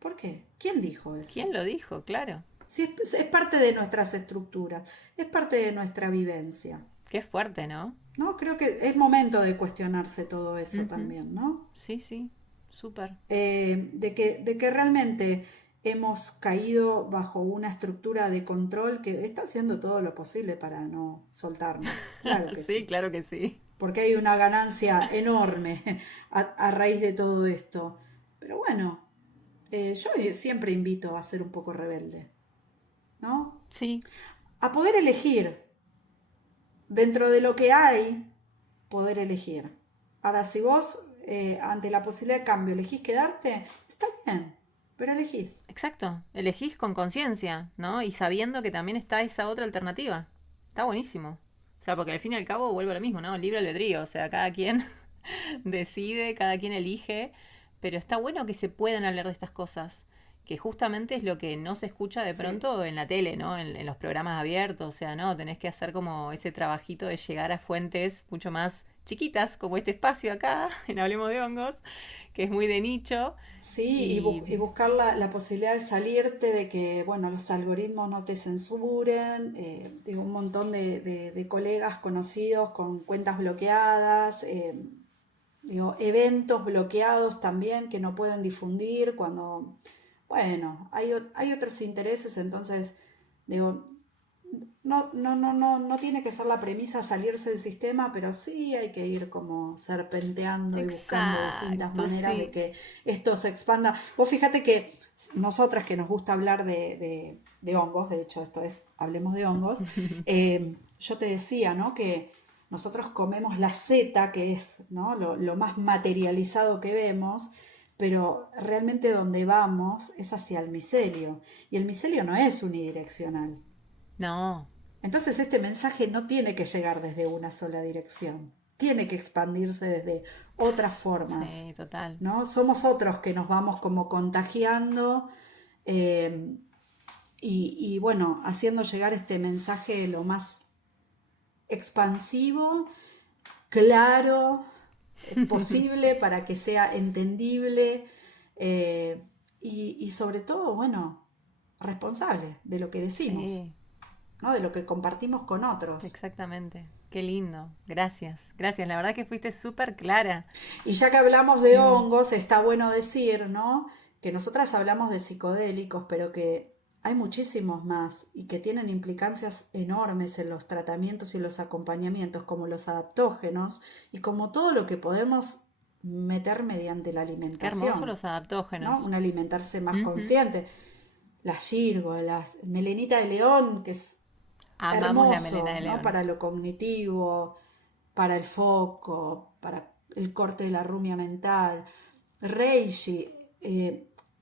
¿Por qué? ¿Quién dijo eso? ¿Quién lo dijo? Claro. Si es parte de nuestras estructuras, es parte de nuestra vivencia. Qué fuerte, ¿no? ¿No? Creo que es momento de cuestionarse todo eso Ujú. también, ¿no? Sí, sí. Súper. De que realmente hemos caído bajo una estructura de control que está haciendo todo lo posible para no soltarnos. Claro que Sí, sí. claro que sí. Porque hay una ganancia enorme a raíz de todo esto. Pero bueno, yo siempre invito a ser un poco rebelde, ¿no? Sí, A poder elegir dentro de lo que hay, poder elegir. Ahora, si vos ante la posibilidad de cambio elegís quedarte, está bien, pero elegís. exacto. Elegís con conciencia, ¿no? Y sabiendo que también está esa otra alternativa. Está buenísimo. O sea, porque al fin y al cabo vuelvo a lo mismo, ¿no? Libre albedrío. O sea, cada quien decide, cada quien elige. Pero está bueno que se puedan hablar de estas cosas. Que justamente es lo que no se escucha de Sí, pronto en la tele, ¿no? En los programas abiertos. O sea, no, tenés que hacer como ese trabajito de llegar a fuentes mucho más chiquitas, como este espacio acá, en Hablemos de Hongos, que es muy de nicho. sí, Y y buscar la posibilidad de salirte de que, bueno, los algoritmos no te censuren. Digo, un montón de colegas conocidos con cuentas bloqueadas, digo, eventos bloqueados también que no pueden difundir cuando, bueno, hay otros intereses, entonces, digo, no tiene que ser la premisa salirse del sistema, pero sí hay que ir como serpenteando y buscando distintas exacto, maneras de sí. que esto se expanda. Vos fíjate que nosotras que nos gusta hablar de hongos, de hecho esto es, hablemos de hongos, yo te decía, ¿no? Que nosotros comemos la seta, que es, ¿no? Lo más materializado que vemos, pero realmente donde vamos es hacia el micelio. Y el micelio no es unidireccional. No, Entonces este mensaje no tiene que llegar desde una sola dirección, tiene que expandirse desde otras formas, sí, total. ¿no? Somos otros que nos vamos como contagiando eh, y bueno, haciendo llegar este mensaje lo más expansivo, claro, posible para que sea entendible y sobre todo, bueno, responsable de lo que decimos, Sí, ¿no? De lo que compartimos con otros. exactamente. Qué lindo. Gracias. Gracias. La verdad que fuiste súper clara. Y ya que hablamos de Mm, hongos, está bueno decir, ¿no? Que nosotras hablamos de psicodélicos, pero que hay muchísimos más y que tienen implicancias enormes en los tratamientos y los acompañamientos, como los adaptógenos y como todo lo que podemos meter mediante la qué hermoso alimentación, los ¿no? adaptógenos. Un alimentarse más Ujú. consciente. Las gírgolas, melenita de león, que es Amamos la melena hermoso, de ¿no? león. Para lo cognitivo, para el foco, para el corte de la rumia mental. Reishi,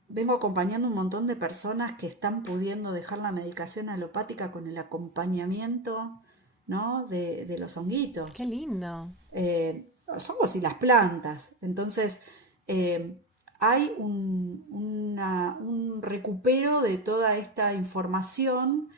vengo acompañando un montón de personas que están pudiendo dejar la medicación alopática con el acompañamiento, ¿no? de los Qué honguitos, lindo. los hongos y las plantas. Entonces, eh, hay un recupero de toda esta información.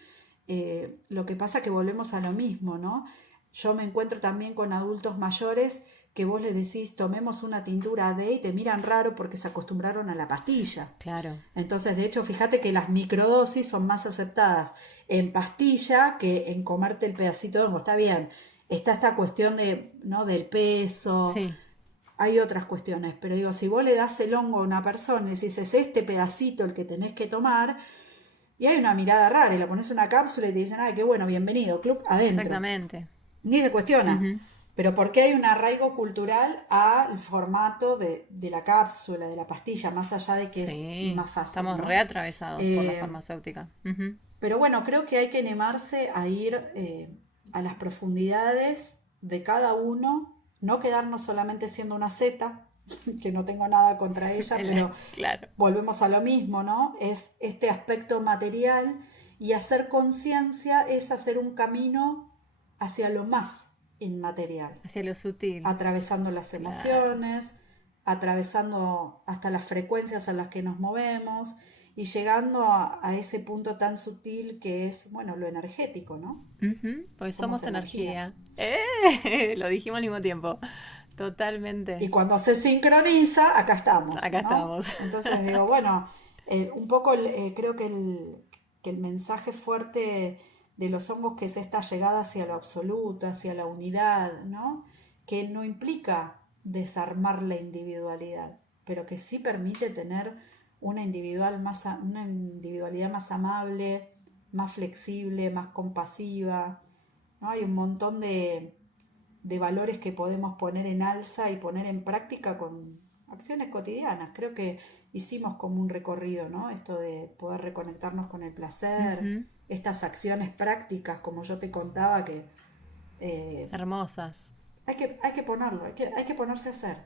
Lo que pasa que volvemos a lo mismo, ¿no? Yo me encuentro también con adultos mayores que vos les decís tomemos una tintura de y te miran raro porque se acostumbraron a la pastilla. Claro. Entonces, de hecho, fíjate que las microdosis son más aceptadas en pastilla que en comerte el pedacito de hongo. Está bien, está esta cuestión de, ¿no? del peso, Sí, hay otras cuestiones, pero digo, si vos le das el hongo a una persona y decís es este pedacito el que tenés que tomar, y hay una mirada rara y le pones una cápsula y te dicen, ay, qué bueno, bienvenido, club adentro. exactamente. Ni se cuestiona. Ujú. Pero porque hay un arraigo cultural al formato de la cápsula, de la pastilla, más allá de que es Sí, más fácil, estamos ¿no? reatravesados por la farmacéutica. Ujú. Pero bueno, creo que hay que animarse a ir a las profundidades de cada uno, no quedarnos solamente siendo una zeta, que no tengo nada contra ella, pero Claro, volvemos a lo mismo, ¿no? Es este aspecto material y hacer conciencia es hacer un camino hacia lo más inmaterial, hacia lo sutil. atravesando las Claro. emociones, atravesando hasta las frecuencias a las que nos movemos y llegando a ese punto tan sutil que es, bueno, lo energético, ¿no? Ujú, pues Somos somos energía. energía. Lo dijimos al mismo tiempo. Y Totalmente. cuando se sincroniza, acá estamos, Acá ¿no? estamos. Entonces digo, bueno, un poco creo que el mensaje fuerte de los hongos que es esta llegada hacia lo absoluto, hacia la unidad, ¿no? Que no implica desarmar la individualidad, pero que sí permite tener una individualidad más amable, más flexible, más compasiva, ¿no? Hay un montón de valores que podemos poner en alza y poner en práctica con acciones cotidianas. Creo que hicimos como un recorrido, ¿no? Esto de poder reconectarnos con el placer, Ujú. estas acciones prácticas, como yo te contaba, que eh, Hermosas. hay que ponerlo, hay que ponerse a hacer.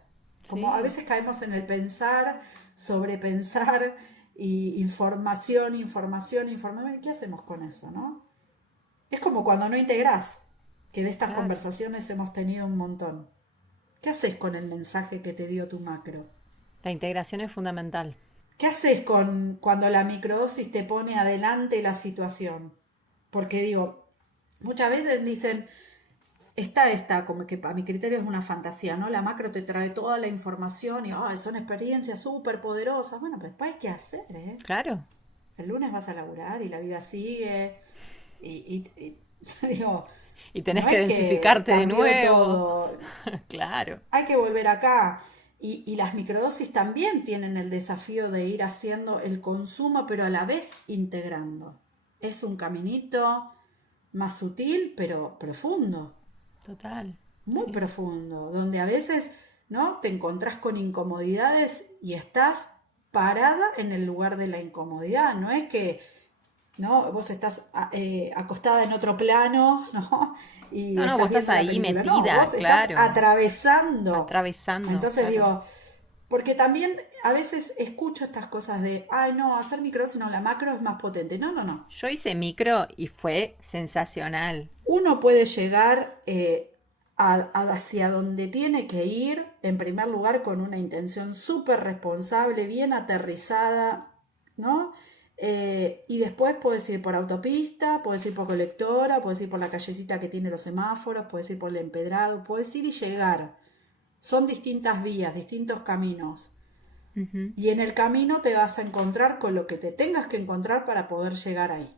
Como a Sí, veces caemos en el pensar, sobrepensar y información, información, información. ¿Y qué hacemos con eso, no? Es como cuando no integrás, que de estas claro. conversaciones hemos tenido un montón. ¿Qué haces con el mensaje que te dio tu macro? La integración es fundamental. ¿Qué haces con cuando la microdosis te pone adelante la situación? Porque digo, muchas veces dicen, está, como que a mi criterio es una fantasía, ¿no? La macro te trae toda la información y son experiencias súper poderosas. Bueno, pero después hay que hacer, ¿eh? Claro. El lunes vas a laburar y la vida sigue. Digo, Y tenés no que es que densificarte de cambió nuevo. todo, Claro. hay que volver acá. Y las microdosis también tienen el desafío de ir haciendo el consumo, pero a la vez integrando. Es un caminito más sutil, pero profundo, Total. muy Sí. profundo, donde a veces, ¿no? Te encontrás con incomodidades y estás parada en el lugar de la incomodidad. No es que, ¿no? Vos estás acostada en otro plano, ¿no? Y No, no, vos estás estás viendo la ahí película. No, metida, vos estás claro. atravesando. Atravesando, Entonces claro. digo, porque también a veces escucho estas cosas de, ay, no, hacer microdosis no, la macro es más potente. No, no, no. Yo hice micro y fue sensacional. Uno puede llegar hacia donde tiene que ir, en primer lugar, con una intención súper responsable, bien aterrizada, ¿no? Y después puedes ir por autopista, puedes ir por colectora, puedes ir por la callecita que tiene los semáforos, puedes ir por el empedrado, puedes ir y llegar. Son distintas vías, distintos caminos. Ujú. Y en el camino te vas a encontrar con lo que te tengas que encontrar para poder llegar ahí.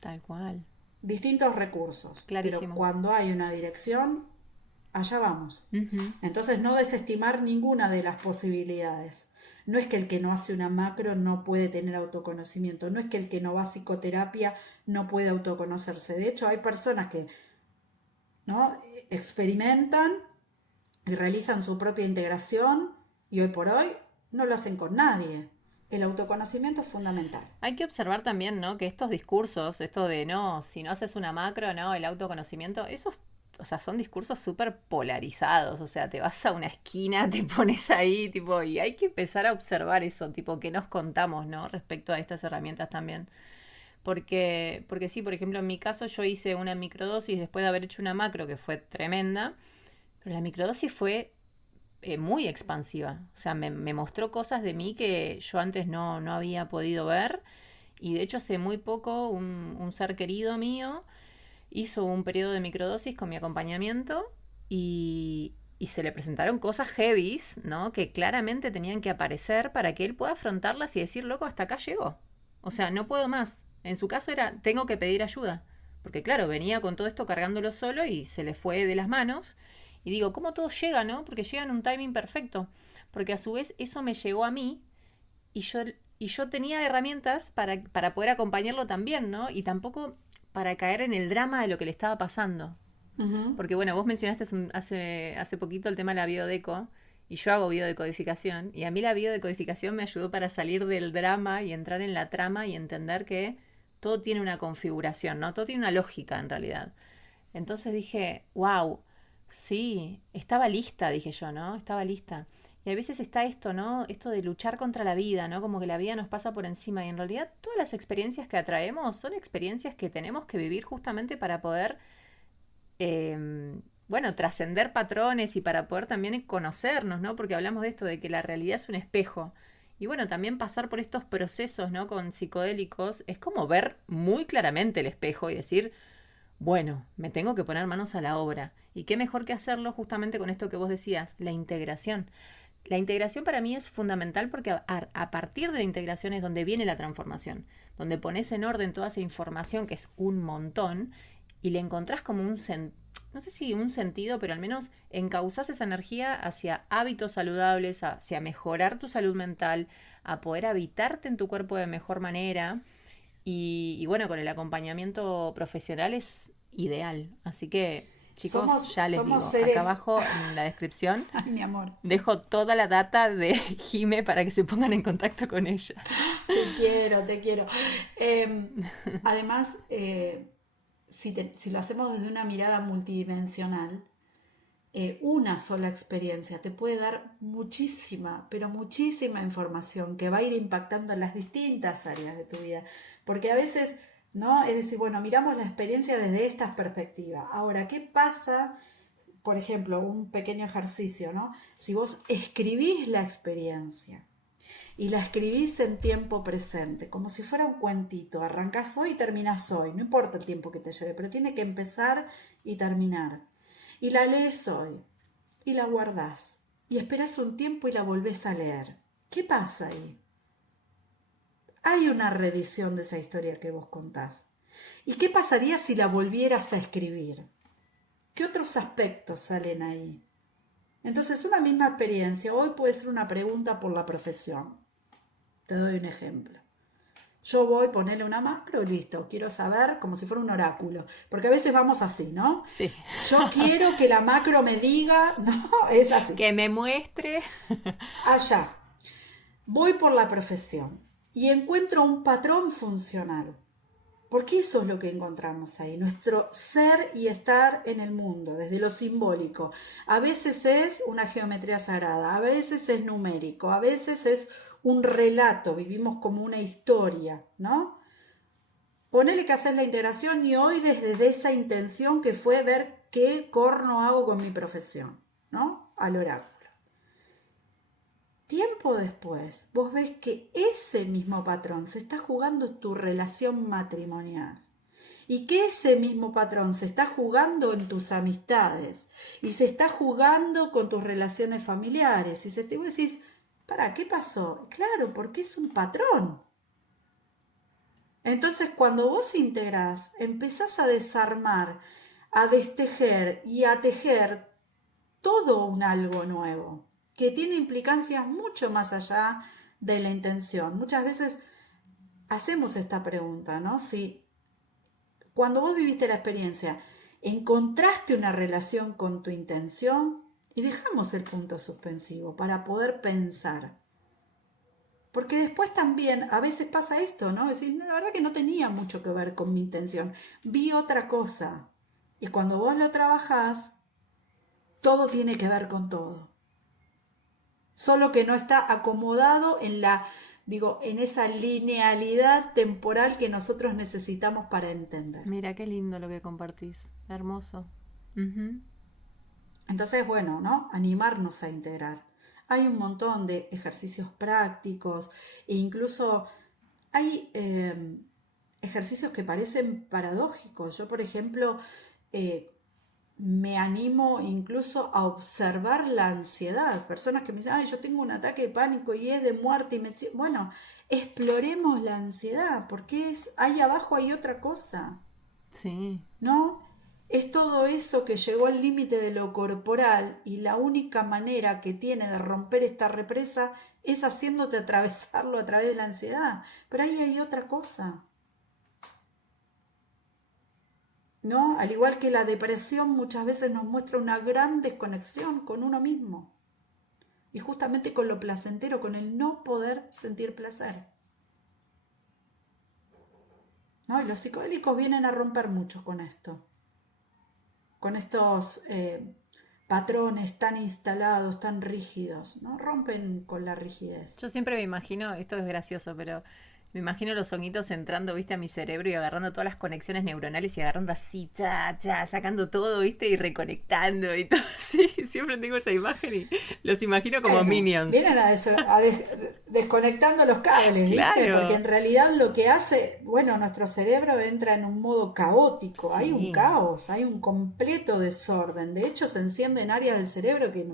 Tal cual. Distintos recursos, pero Clarísimo. cuando hay una dirección, allá vamos. Ujú. Entonces no desestimar ninguna de las posibilidades. No es que el que no hace una macro no puede tener autoconocimiento, no es que el que no va a psicoterapia no puede autoconocerse. De hecho, hay personas que, ¿no?, experimentan y realizan su propia integración y hoy por hoy no lo hacen con nadie. El autoconocimiento es fundamental. Hay que observar también, ¿no? Que estos discursos, esto de no, si no haces una macro, no, el autoconocimiento, esos, o sea, son discursos súper polarizados. O sea, te vas a una esquina, te pones ahí, tipo, y hay que empezar a observar eso, tipo, que nos contamos, ¿no? Respecto a estas herramientas también. Porque sí, por ejemplo, en mi caso yo hice una microdosis después de haber hecho una macro que fue tremenda, pero la microdosis fue muy expansiva. O sea, me mostró cosas de mí que yo antes no había podido ver. Y de hecho hace muy poco un ser querido mío hizo un periodo de microdosis con mi acompañamiento y se le presentaron cosas heavies, ¿no? Que claramente tenían que aparecer para que él pueda afrontarlas y decir, loco, hasta acá llegó. O sea, no puedo más. En su caso era, tengo que pedir ayuda. Porque claro, venía con todo esto cargándolo solo y se le fue de las manos. Y digo, ¿cómo todo llega, no? Porque llega en un timing perfecto. Porque a su vez eso me llegó a mí y yo tenía herramientas para poder acompañarlo también, ¿no? Y tampoco para caer en el drama de lo que le estaba pasando. Ujú. Porque bueno, vos mencionaste hace poquito el tema de la biodeco y yo hago biodecodificación y a mí la biodecodificación me ayudó para salir del drama y entrar en la trama y entender que todo tiene una configuración, ¿no? Todo tiene una lógica en realidad. Entonces dije, wow, sí, estaba lista, dije yo, ¿no? Estaba lista. Y a veces está esto, ¿no? Esto de luchar contra la vida, ¿no? Como que la vida nos pasa por encima y en realidad todas las experiencias que atraemos son experiencias que tenemos que vivir justamente para poder bueno, trascender patrones y para poder también conocernos, ¿no? Porque hablamos de esto, de que la realidad es un espejo. Y bueno, también pasar por estos procesos, ¿no? Con psicodélicos es como ver muy claramente el espejo y decir, bueno, me tengo que poner manos a la obra. Y qué mejor que hacerlo justamente con esto que vos decías, la integración. La integración para mí es fundamental porque a partir de la integración es donde viene la transformación, donde pones en orden toda esa información, que es un montón, y le encontrás como no sé si un sentido, pero al menos encauzás esa energía hacia hábitos saludables, hacia mejorar tu salud mental, a poder habitarte en tu cuerpo de mejor manera. Y bueno, con el acompañamiento profesional es ideal. Así que, chicos, ya les Somos digo, acá seres. abajo en la descripción Ay, mi amor. dejo toda la data de Jime para que se pongan en contacto con ella. Te quiero, te quiero. Además, si lo hacemos desde una mirada multidimensional, una sola experiencia te puede dar muchísima, pero muchísima información que va a ir impactando en las distintas áreas de tu vida. Porque a veces, ¿no? Es decir, bueno, miramos la experiencia desde esta perspectiva. Ahora, ¿qué pasa? Por ejemplo, un pequeño ejercicio, ¿no? Si vos escribís la experiencia y la escribís en tiempo presente, como si fuera un cuentito, arrancás hoy y terminás hoy, no importa el tiempo que te lleve, pero tiene que empezar y terminar. Y la lees hoy y la guardás y esperás un tiempo y la volvés a leer. ¿Qué pasa ahí? Hay una reedición de esa historia que vos contás. ¿Y qué pasaría si la volvieras a escribir? ¿Qué otros aspectos salen ahí? Entonces, una misma experiencia hoy puede ser una pregunta por la profesión. Te doy un ejemplo. Yo voy a ponerle una macro y listo. Quiero saber como si fuera un oráculo. Porque a veces vamos así, ¿no? Sí. Yo quiero que la macro me diga, no, es así. Que me muestre. Allá. Voy por la profesión y encuentro un patrón funcional. Porque eso es lo que encontramos ahí, nuestro ser y estar en el mundo, desde lo simbólico. A veces es una geometría sagrada, a veces es numérico, a veces es un relato, vivimos como una historia, ¿no? Ponele que haces la integración y hoy desde esa intención que fue ver qué corno hago con mi profesión, ¿no? Al oráculo. Tiempo después, vos ves que ese mismo patrón se está jugando en tu relación matrimonial y que ese mismo patrón se está jugando en tus amistades y se está jugando con tus relaciones familiares y vos decís, ¿qué pasó? Claro, porque es un patrón. Entonces, cuando vos integrás, empezás a desarmar, a destejer y a tejer todo un algo nuevo, que tiene implicancias mucho más allá de la intención. Muchas veces hacemos esta pregunta, ¿no? Si cuando vos viviste la experiencia, encontraste una relación con tu intención, y dejamos el punto suspensivo para poder pensar. Porque después también a veces pasa esto, ¿no? Es decir, la verdad que no tenía mucho que ver con mi intención, vi otra cosa. Y cuando vos lo trabajás, todo tiene que ver con todo. Solo que no está acomodado en esa linealidad temporal que nosotros necesitamos para entender. Mira qué lindo lo que compartís, hermoso. Ujú. Entonces, bueno, ¿no? Animarnos a integrar. Hay un montón de ejercicios prácticos e incluso hay ejercicios que parecen paradójicos. Yo, por ejemplo, eh, me animo incluso a observar la ansiedad. Personas que me dicen, ay, yo tengo un ataque de pánico y es de muerte. Bueno, exploremos la ansiedad, porque ahí abajo hay otra cosa, Sí. ¿no? Es todo eso que llegó al límite de lo corporal y la única manera que tiene de romper esta represa es haciéndote atravesarlo a través de la ansiedad. Pero ahí hay otra cosa, ¿no? Al igual que la depresión muchas veces nos muestra una gran desconexión con uno mismo y justamente con lo placentero, con el no poder sentir placer, ¿no? Y los psicodélicos vienen a romper mucho con esto, con estos patrones tan instalados, tan rígidos, ¿no? Rompen con la rigidez. Yo siempre me imagino, esto es gracioso, pero me imagino los honguitos entrando, viste, a mi cerebro y agarrando todas las conexiones neuronales y agarrando así, cha, cha, sacando todo, viste, y reconectando y todo así. Siempre tengo esa imagen y los imagino como Bueno, minions. vienen desconectando los cables, ¿viste? Claro. Porque en realidad lo que hace, bueno, nuestro cerebro entra en un modo caótico, hay un Sí, caos, hay un completo desorden. De hecho, se encienden áreas del cerebro que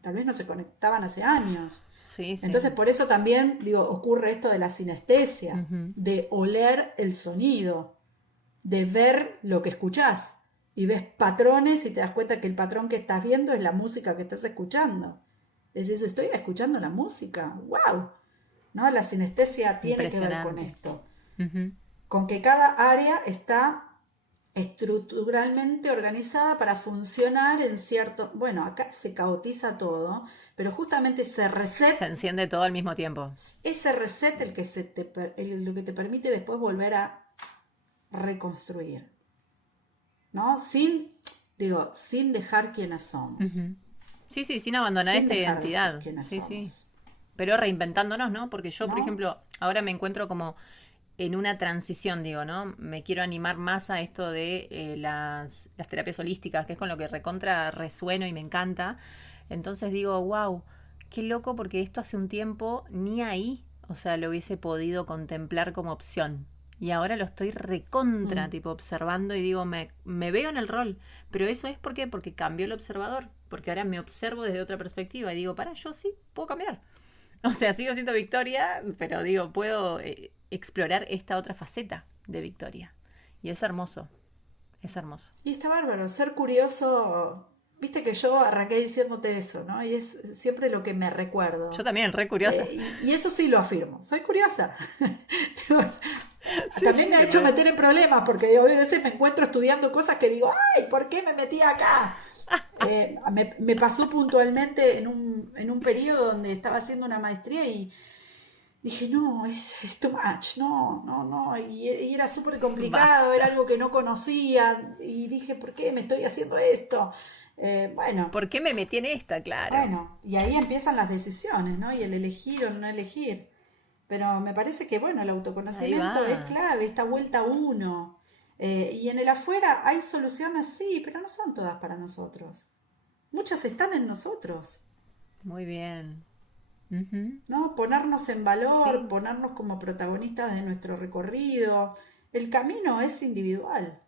tal vez no se conectaban hace años. sí, sí. Entonces, por eso también, digo, ocurre esto de la sinestesia, de oler el sonido, de ver lo que escuchás. Y ves patrones y te das cuenta que el patrón que estás viendo es la música que estás escuchando. Decís, estoy escuchando la música. ¡Wow! ¿No? La sinestesia tiene que ver con Impresionante. esto. Ujú. Con que cada área está estructuralmente organizada para funcionar en cierto... Bueno, acá se caotiza todo, pero justamente ese reset, Se enciende todo al mismo tiempo. el que lo que te permite después volver a reconstruir, ¿no? Sin dejar quienes somos. Ujú. Sí, sí, sin abandonar Sin esta dejar de ser identidad. quienes Sí, sí. somos, Pero reinventándonos, ¿no? Porque yo, por ¿no? ejemplo, ahora me encuentro como en una transición, digo, ¿no? Me quiero animar más a esto de las terapias holísticas, que es con lo que recontra resueno y me encanta. Entonces digo, wow, qué loco porque esto hace un tiempo ni ahí, o sea, lo hubiese podido contemplar como opción. Y ahora lo estoy recontra, Mm. tipo, observando y digo, me veo en el rol. Pero eso es porque cambió el observador, porque ahora me observo desde otra perspectiva y digo, para, yo sí puedo cambiar. O sea, sigo siendo Victoria, pero digo, puedo explorar esta otra faceta de Victoria. Y es hermoso, es hermoso. Y está bárbaro, ser curioso, viste que yo arranqué diciéndote eso, ¿no? Y es siempre lo que me Yo recuerdo. también, re curiosa. Y eso sí lo afirmo, soy curiosa. Bueno, Sí, también me ha sí, hecho re. meter en problemas porque digo, a veces me encuentro estudiando cosas que digo, ay, ¿por qué me metí acá? Me pasó puntualmente en un periodo donde estaba haciendo una maestría y dije, no, es too much, no, y era súper complicado, era Basta. algo que no conocía, y dije, ¿por qué me estoy haciendo esto? Bueno, ¿Por qué me metí en esta? Claro. bueno, y ahí empiezan las decisiones, ¿no? Y el elegir o no elegir. Pero me parece que, bueno, el Ahí autoconocimiento es va. clave, esta vuelta a uno. Y en el afuera hay soluciones, sí, pero no son todas para nosotros. Muchas están en nosotros, Muy bien. Ujú. ¿no? Ponernos en valor, Sí. ponernos como protagonistas de nuestro recorrido. El camino es individual,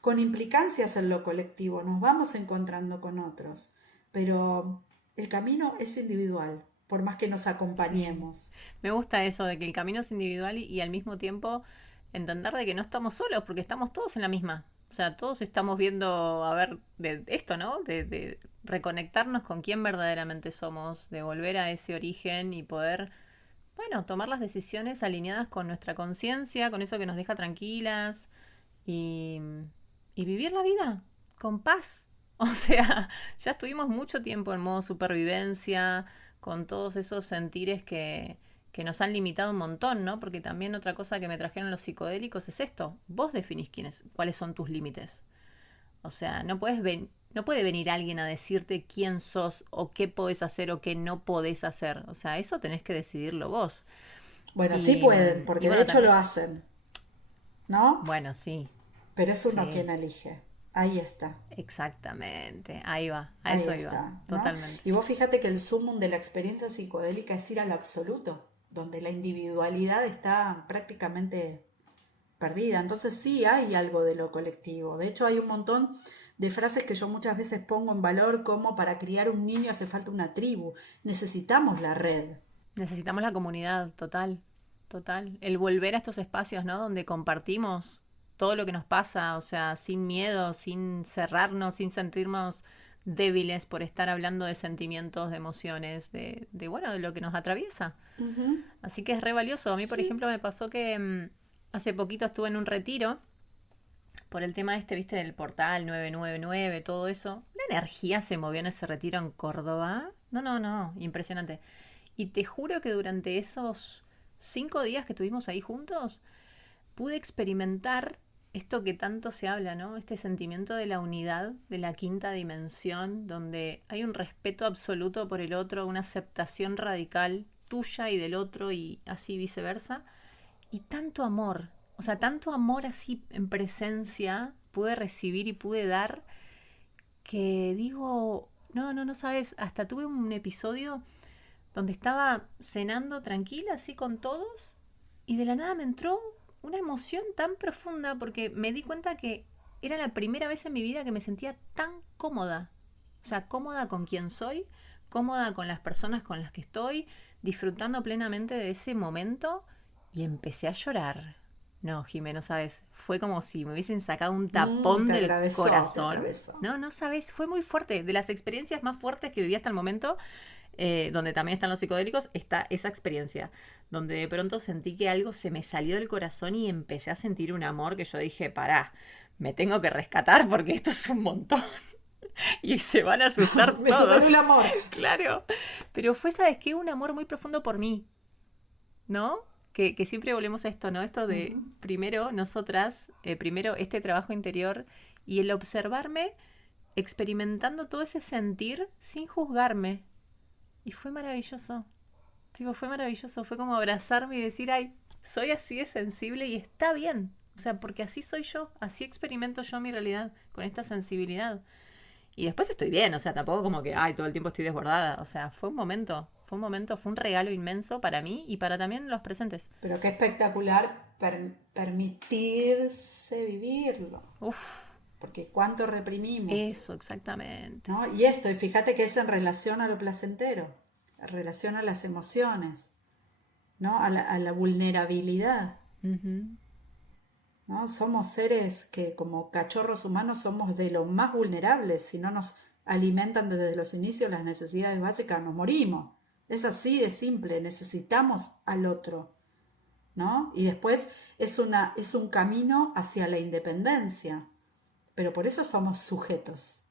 con implicancias en lo colectivo, nos vamos encontrando con otros, pero el camino es individual, por más que nos Sí. acompañemos. Me gusta eso de que el camino es individual y al mismo tiempo entender de que no estamos solos, porque estamos todos en la misma. O sea, todos estamos viendo, a ver, de esto, ¿no? De reconectarnos con quién verdaderamente somos, de volver a ese origen y poder, bueno, tomar las decisiones alineadas con nuestra conciencia, con eso que nos deja tranquilas y, y vivir la vida con paz. O sea, ya estuvimos mucho tiempo en modo supervivencia, con todos esos sentires que nos han limitado un montón, ¿no? Porque también otra cosa que me trajeron los psicodélicos es esto. Vos definís cuáles son tus límites. O sea, no puede venir alguien a decirte quién sos o qué podés hacer o qué no podés hacer. O sea, eso tenés que decidirlo vos. Bueno, sí Y, pueden, y porque de bueno, hecho lo también. hacen, ¿no? Bueno, sí, Pero es uno sí. quien elige. Ahí está, Exactamente, ahí va, a ahí eso iba, está, ¿no? totalmente. Y vos fíjate que el sumum de la experiencia psicodélica es ir al absoluto, donde la individualidad está prácticamente perdida. Entonces sí hay algo de lo colectivo. De hecho hay un montón de frases que yo muchas veces pongo en valor como para criar un niño hace falta una tribu. Necesitamos la red. Necesitamos la comunidad, total, total. El volver a estos espacios, ¿no? Donde compartimos todo lo que nos pasa, o sea, sin miedo, sin cerrarnos, sin sentirnos débiles por estar hablando de sentimientos, de emociones, bueno, de lo que nos atraviesa. Ujú. Así que es re valioso. A mí, por Sí. ejemplo, me pasó que hace poquito estuve en un retiro por el tema este, viste, del portal 999, todo eso. La energía se movió en ese retiro en Córdoba. No, no, no, impresionante. Y te juro que durante esos 5 días que estuvimos ahí juntos, pude experimentar esto que tanto se habla, ¿no? Este sentimiento de la unidad, de la quinta dimensión, donde hay un respeto absoluto por el otro, una aceptación radical tuya y del otro y así viceversa. Y tanto amor, o sea, tanto amor así en presencia pude recibir y pude dar que digo, no, no, no sabes, hasta tuve un episodio donde estaba cenando tranquila así con todos y de la nada me entró una emoción tan profunda porque me di cuenta que era la primera vez en mi vida que me sentía tan cómoda. O sea, cómoda con quien soy, cómoda con las personas con las que estoy, disfrutando plenamente de ese momento y empecé a llorar. No, Jimeno, sabes, fue como si me hubiesen sacado un tapón Te del atravesó, te corazón. atravesó. No, no sabes, fue muy fuerte. De las experiencias más fuertes que viví hasta el momento, donde también están los psicodélicos, está esa experiencia, donde de pronto sentí que algo se me salió del corazón y empecé a sentir un amor que yo dije, pará, me tengo que rescatar porque esto es un montón y se van a asustar Me superó todos. el amor. Claro, pero fue, ¿sabes qué? Un amor muy profundo por mí, ¿no? Que siempre volvemos a esto, ¿no? Esto de Ujú. primero nosotras, primero este trabajo interior y el observarme experimentando todo ese sentir sin juzgarme. Y fue maravilloso. Digo, fue maravilloso. Fue como abrazarme y decir, ay, soy así de sensible y está bien. O sea, porque así soy yo, así experimento yo mi realidad, con esta sensibilidad. Y después estoy bien, o sea, tampoco como que, ay, todo el tiempo estoy desbordada. O sea, fue un momento, fue un regalo inmenso para mí y para también los presentes. Pero qué espectacular permitirse vivirlo. Uf, Porque cuánto reprimimos, eso, exactamente. ¿no? Y esto, y fíjate que es en relación a lo placentero, en relación a las emociones, ¿no? A la vulnerabilidad, Ujú. ¿no? Somos seres que como cachorros humanos somos de los más vulnerables. Si no nos alimentan desde los inicios las necesidades básicas, nos morimos. Es así de simple, necesitamos al otro, ¿no? Y después es un camino hacia la independencia, pero por eso somos sujetos,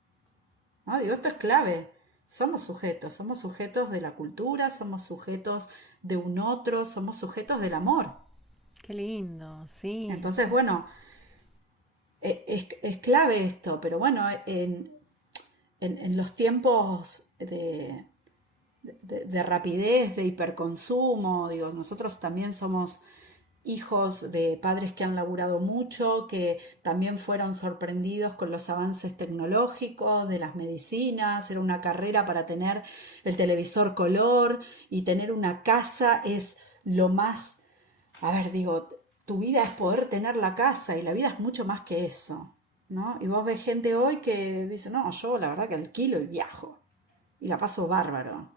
¿no? Digo, esto es clave. Somos sujetos de la cultura, somos sujetos de un otro, somos sujetos del amor. Qué lindo, sí. Entonces, bueno, es clave esto, pero bueno, en los tiempos de rapidez, de hiperconsumo, digo, nosotros también somos hijos de padres que han laburado mucho, que también fueron sorprendidos con los avances tecnológicos de las medicinas. Era una carrera para tener el televisor color y tener una casa es lo más, a ver, digo, tu vida es poder tener la casa y la vida es mucho más que eso, ¿no? Y vos ves gente hoy que dice, no, yo la verdad que alquilo y viajo. y la paso bárbaro.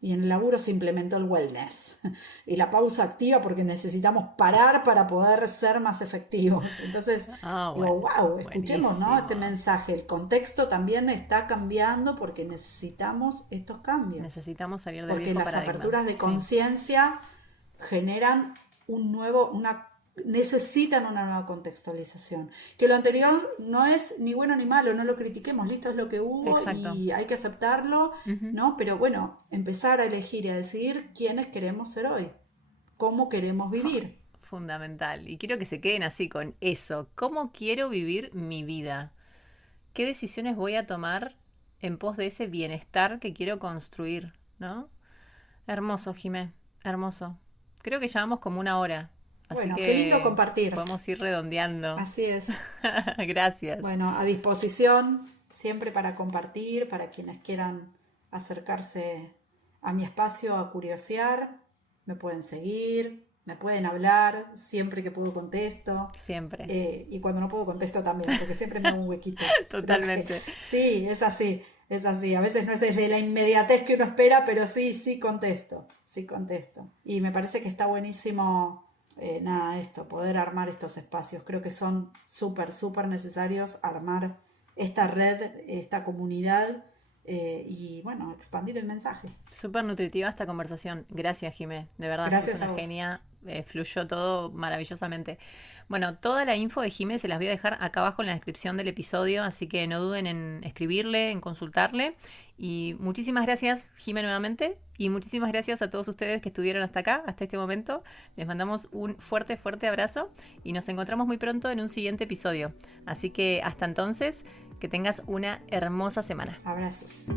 Y en el laburo se implementó el wellness y la pausa activa porque necesitamos parar para poder ser más efectivos. Entonces, digo, wow, escuchemos, ¿no? Este mensaje. El contexto también está cambiando porque necesitamos estos cambios. Necesitamos salir del porque viejo las paradigma. Aperturas de conciencia generan necesitan una nueva contextualización. Que lo anterior no es ni bueno ni malo, no lo critiquemos, listo, es lo que hubo. Exacto. Y hay que aceptarlo, ¿no? Pero bueno, empezar a elegir y a decidir quiénes queremos ser hoy, cómo queremos vivir. Fundamental. Y quiero que se queden así con eso. ¿Cómo quiero vivir mi vida? ¿Qué decisiones voy a tomar en pos de ese bienestar que quiero construir, ¿no? Hermoso, Jimé, hermoso. Creo que llevamos como 1 hora. Así bueno, que qué lindo compartir. Podemos ir redondeando. Así es. Gracias. Bueno, a disposición siempre para compartir, para quienes quieran acercarse a mi espacio a curiosear, me pueden seguir, me pueden hablar, siempre que puedo contesto. Siempre. Y cuando no puedo contesto también, porque siempre me hago un huequito. Totalmente. Sí, es así. Es así, a veces no es desde la inmediatez que uno espera, pero sí contesto. Y me parece que está buenísimo, poder armar estos espacios. Creo que son súper necesarios armar esta red, esta comunidad y bueno, expandir el mensaje. Súper nutritiva esta conversación. Gracias, Jimé. De verdad, gracias, sos una genia. Fluyó todo maravillosamente. Bueno, toda la info de Jimé se las voy a dejar acá abajo en la descripción del episodio, así que no duden en escribirle, en consultarle. Y muchísimas gracias, Jimé, nuevamente. Y muchísimas gracias a todos ustedes que estuvieron hasta acá, hasta este momento. Les mandamos un fuerte abrazo y nos encontramos muy pronto en un siguiente episodio. Así que hasta entonces, que tengas una hermosa semana. Abrazos.